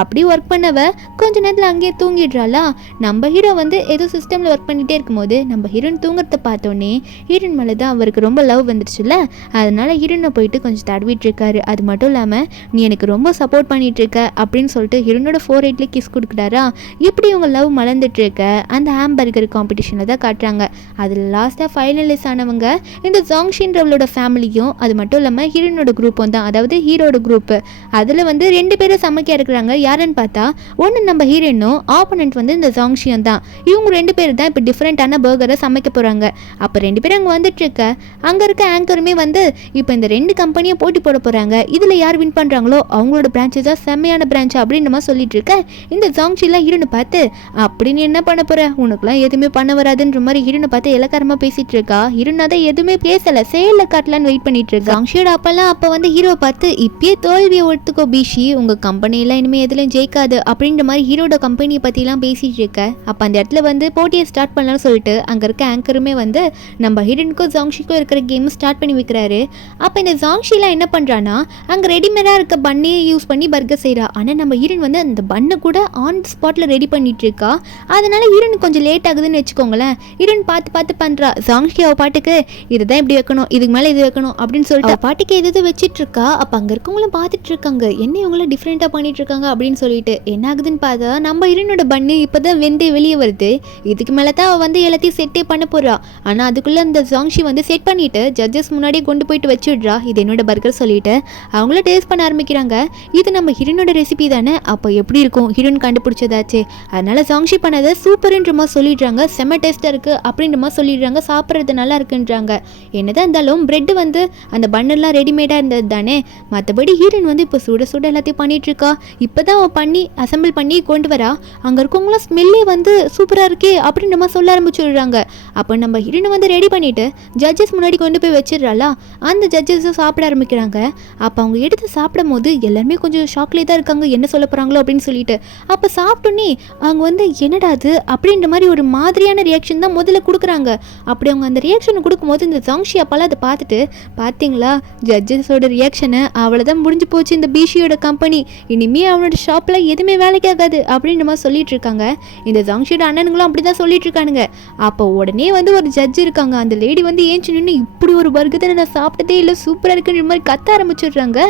அப்படியே ஒர்க் பண்ணவ கொஞ்ச நேரத்தில் அங்கேயே தூங்கிடுறாளா. நம்ம ஹீரோ வந்து ஏதோ சிஸ்டமில் ஒர்க் பண்ணிகிட்டே இருக்கும்போது நம்ம ஹீரோயின் தூங்குறத பார்த்தோன்னே ஹீரோயின் மேலே தான் அவருக்கு ரொம்ப லவ் வந்துருச்சுல்ல, அதனால ஹீரோயினை போயிட்டு கொஞ்சம் தடவிட்டு இருக்காரு. அது மட்டும் இல்லாமல் நீ எனக்கு ரொம்ப சப்போர்ட் பண்ணிட்டு இருக்க அப்படின்னு சொல்லிட்டு ஹீரோனோட 4 கிஸ் கொடுக்குறாரா. இப்படி இவங்க லவ் மலர்ந்துட்டு இருக்க அந்த ஹாம்பர்கர் காம்படிஷனில் தான் காட்டுறாங்க. அதில் லாஸ்ட்டாக ஃபைனலிஸ்ட் ஆனவங்க இந்த ஜாங்ஷின்றவளோட ஃபேமிலியும் அது மட்டும் இல்லாமல் ஹீரோனோட குரூப்பும் தான், அதாவது ஹீரோட குரூப்பு. அதில் வந்து 2 பேரும் சமைக்க இருக்கிறாங்க. யாருன்னு பார்த்தா ஒன்று நம்ம ஹீரோயினும், ஆப்போனன்ட் வந்து இந்த ஜாங்ஷியும் தான். இவங்க 2 பேர் தான் இப்போ டிஃப்ரெண்ட்டான பர்கரை சமைக்க போகிறாங்க. அப்போ 2 பேரும் அங்கே வந்துட்டு இருக்க அங்கே இருக்க ஆங்கருமே வந்து இப்போ இந்த 2 கம்பெனியும் போட்டி போட போகிறாங்க, இதில் யார் வின் பண்ணுறாங்களோ அவங்களோட பிரான்ச்சு தான் செம்மையான பிரான்ச்சு அப்படின்னு நம்ம சொல்லிட்டு இருக்க. இந்த ஜாங்ஷிலாம் ஹீரோனை பார்த்து அப்படின்னு என்ன பண்ண போகிற, உனக்குலாம் எதுவுமே பண்ண வராதுன்ற மாதிரி ஹீரோனை பார்த்து இலக்காரமாக பேசிகிட்டு இருக்கா. ஹீரோனை தான் எதுவுமே பேசலை, செயலில் காட்டலான்னு வெயிட் பண்ணிட்டு இருக்கா. ஜாங்ஷியோட அப்பெல்லாம் அப்போ வந்து ஹீரோ பார்த்து இப்பயே தோல்வியை ஒத்துக்கோ பிஷி, உங்கள் கம்பெனியெல்லாம் இனிமேல் எதுலையும் ஜெயிக்காது அப்படின்ற மாதிரி ஹீரோட கம்பெனியை பற்றிலாம் பேசிகிட்டு இருக்க. அப்போ அந்த இடத்துல வந்து போட்டியை ஸ்டார்ட் பண்ணலாம்னு சொல்லிட்டு அங்கே இருக்க ஆங்கருமே வந்து நம்ம ஹீரோனுக்கும் ஜாங்ஷிக்கும் இருக்கிற கேம் ஸ்டார்ட் பண்ணி வைக்கிறாரு. அப்போ இந்த ஜாங்ஷிலாம் என்ன பண்ணுறான்னா அங்கே ரெடிமேடாக இருக்க பண்ணையை யூஸ் பண்ணி பர்கர் செய்கிறா. ஆனால் நம்ம ஹீரோயின் வந்து அந்த பண்ணை கூட ஆன் ஸ்பாட்டில் ரெடி பண்ணிட்டு இருக்கா. அதனால ஹீரோனுக்கு கொஞ்சம் லேட் ஆகுதுன்னு வச்சுக்கோங்களேன். ஹீரோயின் பார்த்து பண்ணுறா. ஜாங்ஷி அவள் பாட்டுக்கு இதுதான் இப்படி வைக்கணும், இதுக்கு மேலே இது வைக்கணும் அப்படின்னு சொல்லிட்டு பாட்டுக்கு எது வச்சுட்டு இருக்கா. அப்போ அங்கே இருக்கவங்களும் பார்த்துட்டு இருக்காங்க, என்ன இவங்களும் டிஃப்ரெண்ட்டாக பண்ணிட்டு இருக்காங்க அப்படின்னு சொல்லிட்டு. என்ன ஆகுதுன்னு பார்த்தா நம்ம ஹீரோனோட பண்ணு இப்போ தான் வெந்தே வெளியே வருது. இதுக்கு மேலே தான் அவள் வந்து எல்லாத்தையும் செட்டே பண்ண போகிறா. ஆனால் அதுக்குள்ளே அந்த ஜாங்ஷி வந்து செட் பண்ணிவிட்டு ஜட்ஜஸ் முன்னாடியே கொண்டு போயிட்டு வச்சுடுறா, இது என்னோட பர்கர் சொல்லிட்டு. அவங்களும் டேஸ்ட் பண்ண ஆரம்பிக்கிறாங்க. இது நம்ம ஹீரோனோட ரெசிபி தானே, அப்போ எப்படி இருக்கும், ஹீரோன் கண்டுபிடிச்சதாச்சு, அதனால ஜாங்ஷி பண்ணதை சூப்பர்ன்ற மாதிரி சொல்லிடுறாங்க, செம்ம டேஸ்ட்டாக இருக்குது அப்படின்ற மாதிரி சொல்லிடுறாங்க, சாப்பிட்றது நல்லா இருக்குன்றாங்க. என்னதான் இருந்தாலும் பிரெட் வந்து அந்த பண்ணெல்லாம் ரெடிமேடாக இருந்தது தானே, மற்றபடி ஹீரோயின் வந்து இப்போ சுட சுட எல்லாத்தையும் பண்ணிகிட்ருக்கா. இப்போ தான் அவள் பண்ணி அசம்பிள் பண்ணி கொண்டு வரா. அங்கே இருக்கவங்களாம் ஸ்மெல்லே வந்து சூப்பராக இருக்கே அப்படின்ற மாதிரி சொல்ல ஆரம்பிச்சுடுறாங்க. அப்போ நம்ம ஹீரோனை வந்து ரெடி பண்ணிவிட்டு ஜட்ஜஸ் முன்னாடி கொண்டு போய் வச்சிடறாளா. அந்த ஜட்ஜஸும் சாப்பிட ஆரம்பிக்கிறாங்க. அப்போ அவங்க எடுத்து சாப்பிடும் போது எல்லாருமே கொஞ்சம் ஷாக்லேயே தான் இருக்காங்க, என்ன சொல்ல போகிறாங்களோ அப்படின்னு சொல்லிட்டு. அப்போ சாப்பிட்டோன்னே அவங்க வந்து என்னடா அது அப்படின்ற மாதிரி ஒரு மாதிரியான ரியாக்ஷன் தான் முதல்ல கொடுக்குறாங்க. அப்படி அவங்க அந்த ரியாக்ஷனை கொடுக்கும்போது இந்த ஜாங்ஷி அப்பெல்லாம் அதை பார்த்துட்டு, பார்த்தீங்களா ஜட்ஜஸோட ரியாக்ஷனை, அவ்வளோதான் முடிஞ்சு போச்சு இந்த பிஷியோட கம்பெனி, இனிமேல் அவனோட ஷாப்பில் எதுவுமே வேலைக்கு ஆகாது அப்படின்ற மாதிரி சொல்லிட்டு இருக்காங்க. இந்த ஜாங்ஷியோட அண்ணனுங்களும் அப்படி தான் சொல்லிட்டு இருக்கானுங்க. அப்போ உடனே வந்து ஒரு ஜட்ஜ் இருக்காங்க, அந்த லேடி வந்து ஏஞ்சி நின்று இப்படி ஒரு பர்கரை நான் சாப்பிட்டதே இல்லை, சூப்பராக இருக்குன்ற மாதிரி கத்த ஆரம்பிச்சிடுறாங்க.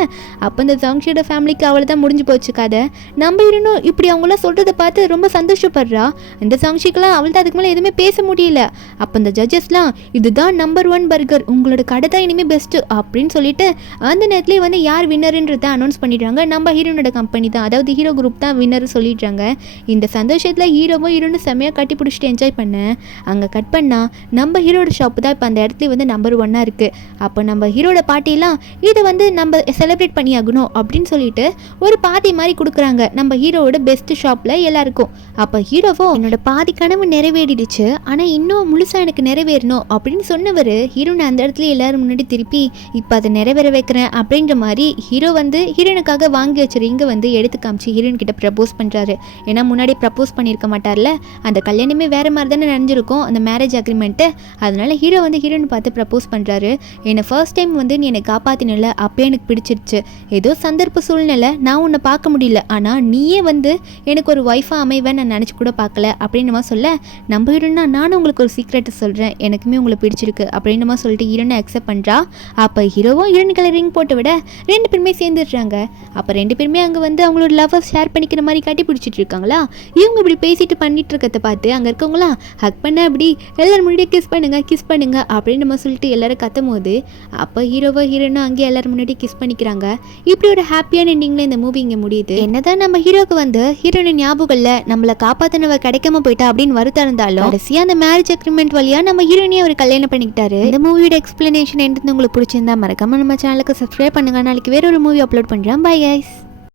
அப்போ இந்த ஜாங்ஷியோட ஃபேமிலிக்கு அவளை தான் முடிஞ்சு போச்சு கதை. நம்ம இன்னும் இப்படி அவங்களாம் சொல்கிறத பார்த்து ரொம்ப சந்தோஷப்படுறா. இந்த ஜாங்ஷிக்கெல்லாம் அவள் தான் அதுக்கு மேலே எதுவுமே பேச முடியல. அப்போ இந்த ஜட்ஜஸ்லாம் இதுதான் நம்பர் 1 பர்கர், உங்களோட கடை தான் இனிமேல் பெஸ்ட்டு அப்படின்னு சொல்லிட்டு அந்த நேரத்துலேயே வந்து யார் வின்னருன்றதை அனௌன்ஸ் பண்ணிடுறாங்க. நம்ம ஹீரோனோட கம்பெனி தான், அதாவது ஹீரோ குரூப் தான் வின்னர் சொல்லிடுறாங்க. இந்த சந்தோஷத்தில் ஹீரோவும் ஹீரோனும் செம்மையாக கட்டி பிடிச்சிட்டு என்ஜாய் பண்ணேன். அங்கே கட் பண்ணால் நம்ம ஹீரோட ஷாப்பு தான் இப்போ அந்த இடத்துல வந்து நம்பர் 1 இருக்குது. அப்போ நம்ம ஹீரோட பார்ட்டிலாம் இதை வந்து நம்ம செலிப்ரேட் பண்ணி ஆகணும் அப்படின்னு சொல்லிட்டு ஒரு பார்ட்டி மாதிரி கொடுக்குறாங்க நம்ம ஹீரோவோட பெஸ்ட் ஷாப்பில் எல்லாருக்கும். அப்போ ஹீரோவும் சொல்றப்போ என்னோட பாதி கனவு நிறைவேறிடுச்சு, ஆனா இன்னும் முழுசா எனக்கு நிறைவேறணும் அப்படின்னு சொன்னவர் ஹீரோனை அந்த இடத்துல எல்லாரும் முன்னாடி திருப்பி இப்போ அதை நிறைவேற வைக்கிறேன் அப்படின்ற மாதிரி ஹீரோ வந்து ஹீரோனுக்காக வாங்கி வச்ச ரிங்கை வந்து எடுத்து காமிச்சு ஹீரோன் கிட்ட ப்ரப்போஸ் பண்ணுறாரு. ஏன்னா முன்னாடி ப்ரப்போஸ் பண்ணியிருக்க மாட்டார்ல, அந்த கல்யாணமே வேறு மாதிரி தானே நடந்திருக்கும் அந்த மேரேஜ் அக்ரிமெண்ட்டு. அதனால ஹீரோ வந்து ஹீரோனை பார்த்து ப்ரப்போஸ் பண்ணுறாரு. என்னை ஃபர்ஸ்ட் டைம் வந்து நீ என்னை காப்பாற்றினல அப்போ எனக்கு பிடிச்சிருச்சு, ஏதோ சந்தர்ப்ப சூழ்நிலை நான் உன்னை பார்க்க முடியல, ஆனால் நீயே வந்து எனக்கு ஒரு ஒய்ஃபாக அமைவேன் நான் நினச்சி கூட பார்க்கல அப்படின்னு சொல்ல, நம்ம ஹீரோனா நானும் உங்களுக்கு ஒரு சீக்ரெட்டை சொல்கிறேன், எனக்குமே உங்களை பிடிச்சிருக்கு அப்படின்னு சொல்லிட்டு ஹீரோனை அக்செப்ட் பண்ணுறா. அப்போ ஹீரோவும் ஹீரோனுக்கு ரிங் போட்டு விட 2 பேருமே சேர்ந்துடுறாங்க. அப்போ 2 பேருமே அங்கே வந்து அவங்களோட லவ்வை ஷேர் பண்ணிக்கிற மாதிரி காட்டி பிடிச்சிட்டு இருக்காங்களா. இவங்க இப்படி பேசிட்டு பண்ணிட்டு இருக்கிறத பார்த்து அங்கே இருக்கவங்களாம் ஹக் பண்ண அப்படி எல்லாரும் முன்னாடியே கிஸ் பண்ணுங்க அப்படின்னு சொல்லிட்டு எல்லாரும் கத்தும் போது அப்போ ஹீரோவோ ஹீரோனும் அங்கேயே எல்லாரும் முன்னாடி கிஸ் பண்ணிக்கிறாங்க. இப்படி ஒரு ஹாப்பியான எண்டிங்ல இந்த மூவி இங்கே முடியுது. என்னதான் நம்ம ஹீரோக்கு வந்து ஹீரோயின் ஞாபகம் இல்லை, நம்மளை காப்பாத்தினவ கிடைக்காம போயிட்டா அப்படின்னு வருத்தம் இருந்தாலும் கடைசியா அந்த மேரேஜ் அக்ரிமெண்ட் வழியா நம்ம ஹீரோனியை அவர் கல்யாணம் பண்ணிக்கிட்டாரு. இந்த மூவியோட எக்ஸ்பிளனேஷன் என்னது உங்களுக்கு பிடிச்சிருந்தா மறக்காம நம்ம சேனலுக்கு சப்ஸ்கிரைப் பண்ணுங்க. நாளைக்கு வேற ஒரு மூவி அப்லோட் பண்றேன். Bye guys.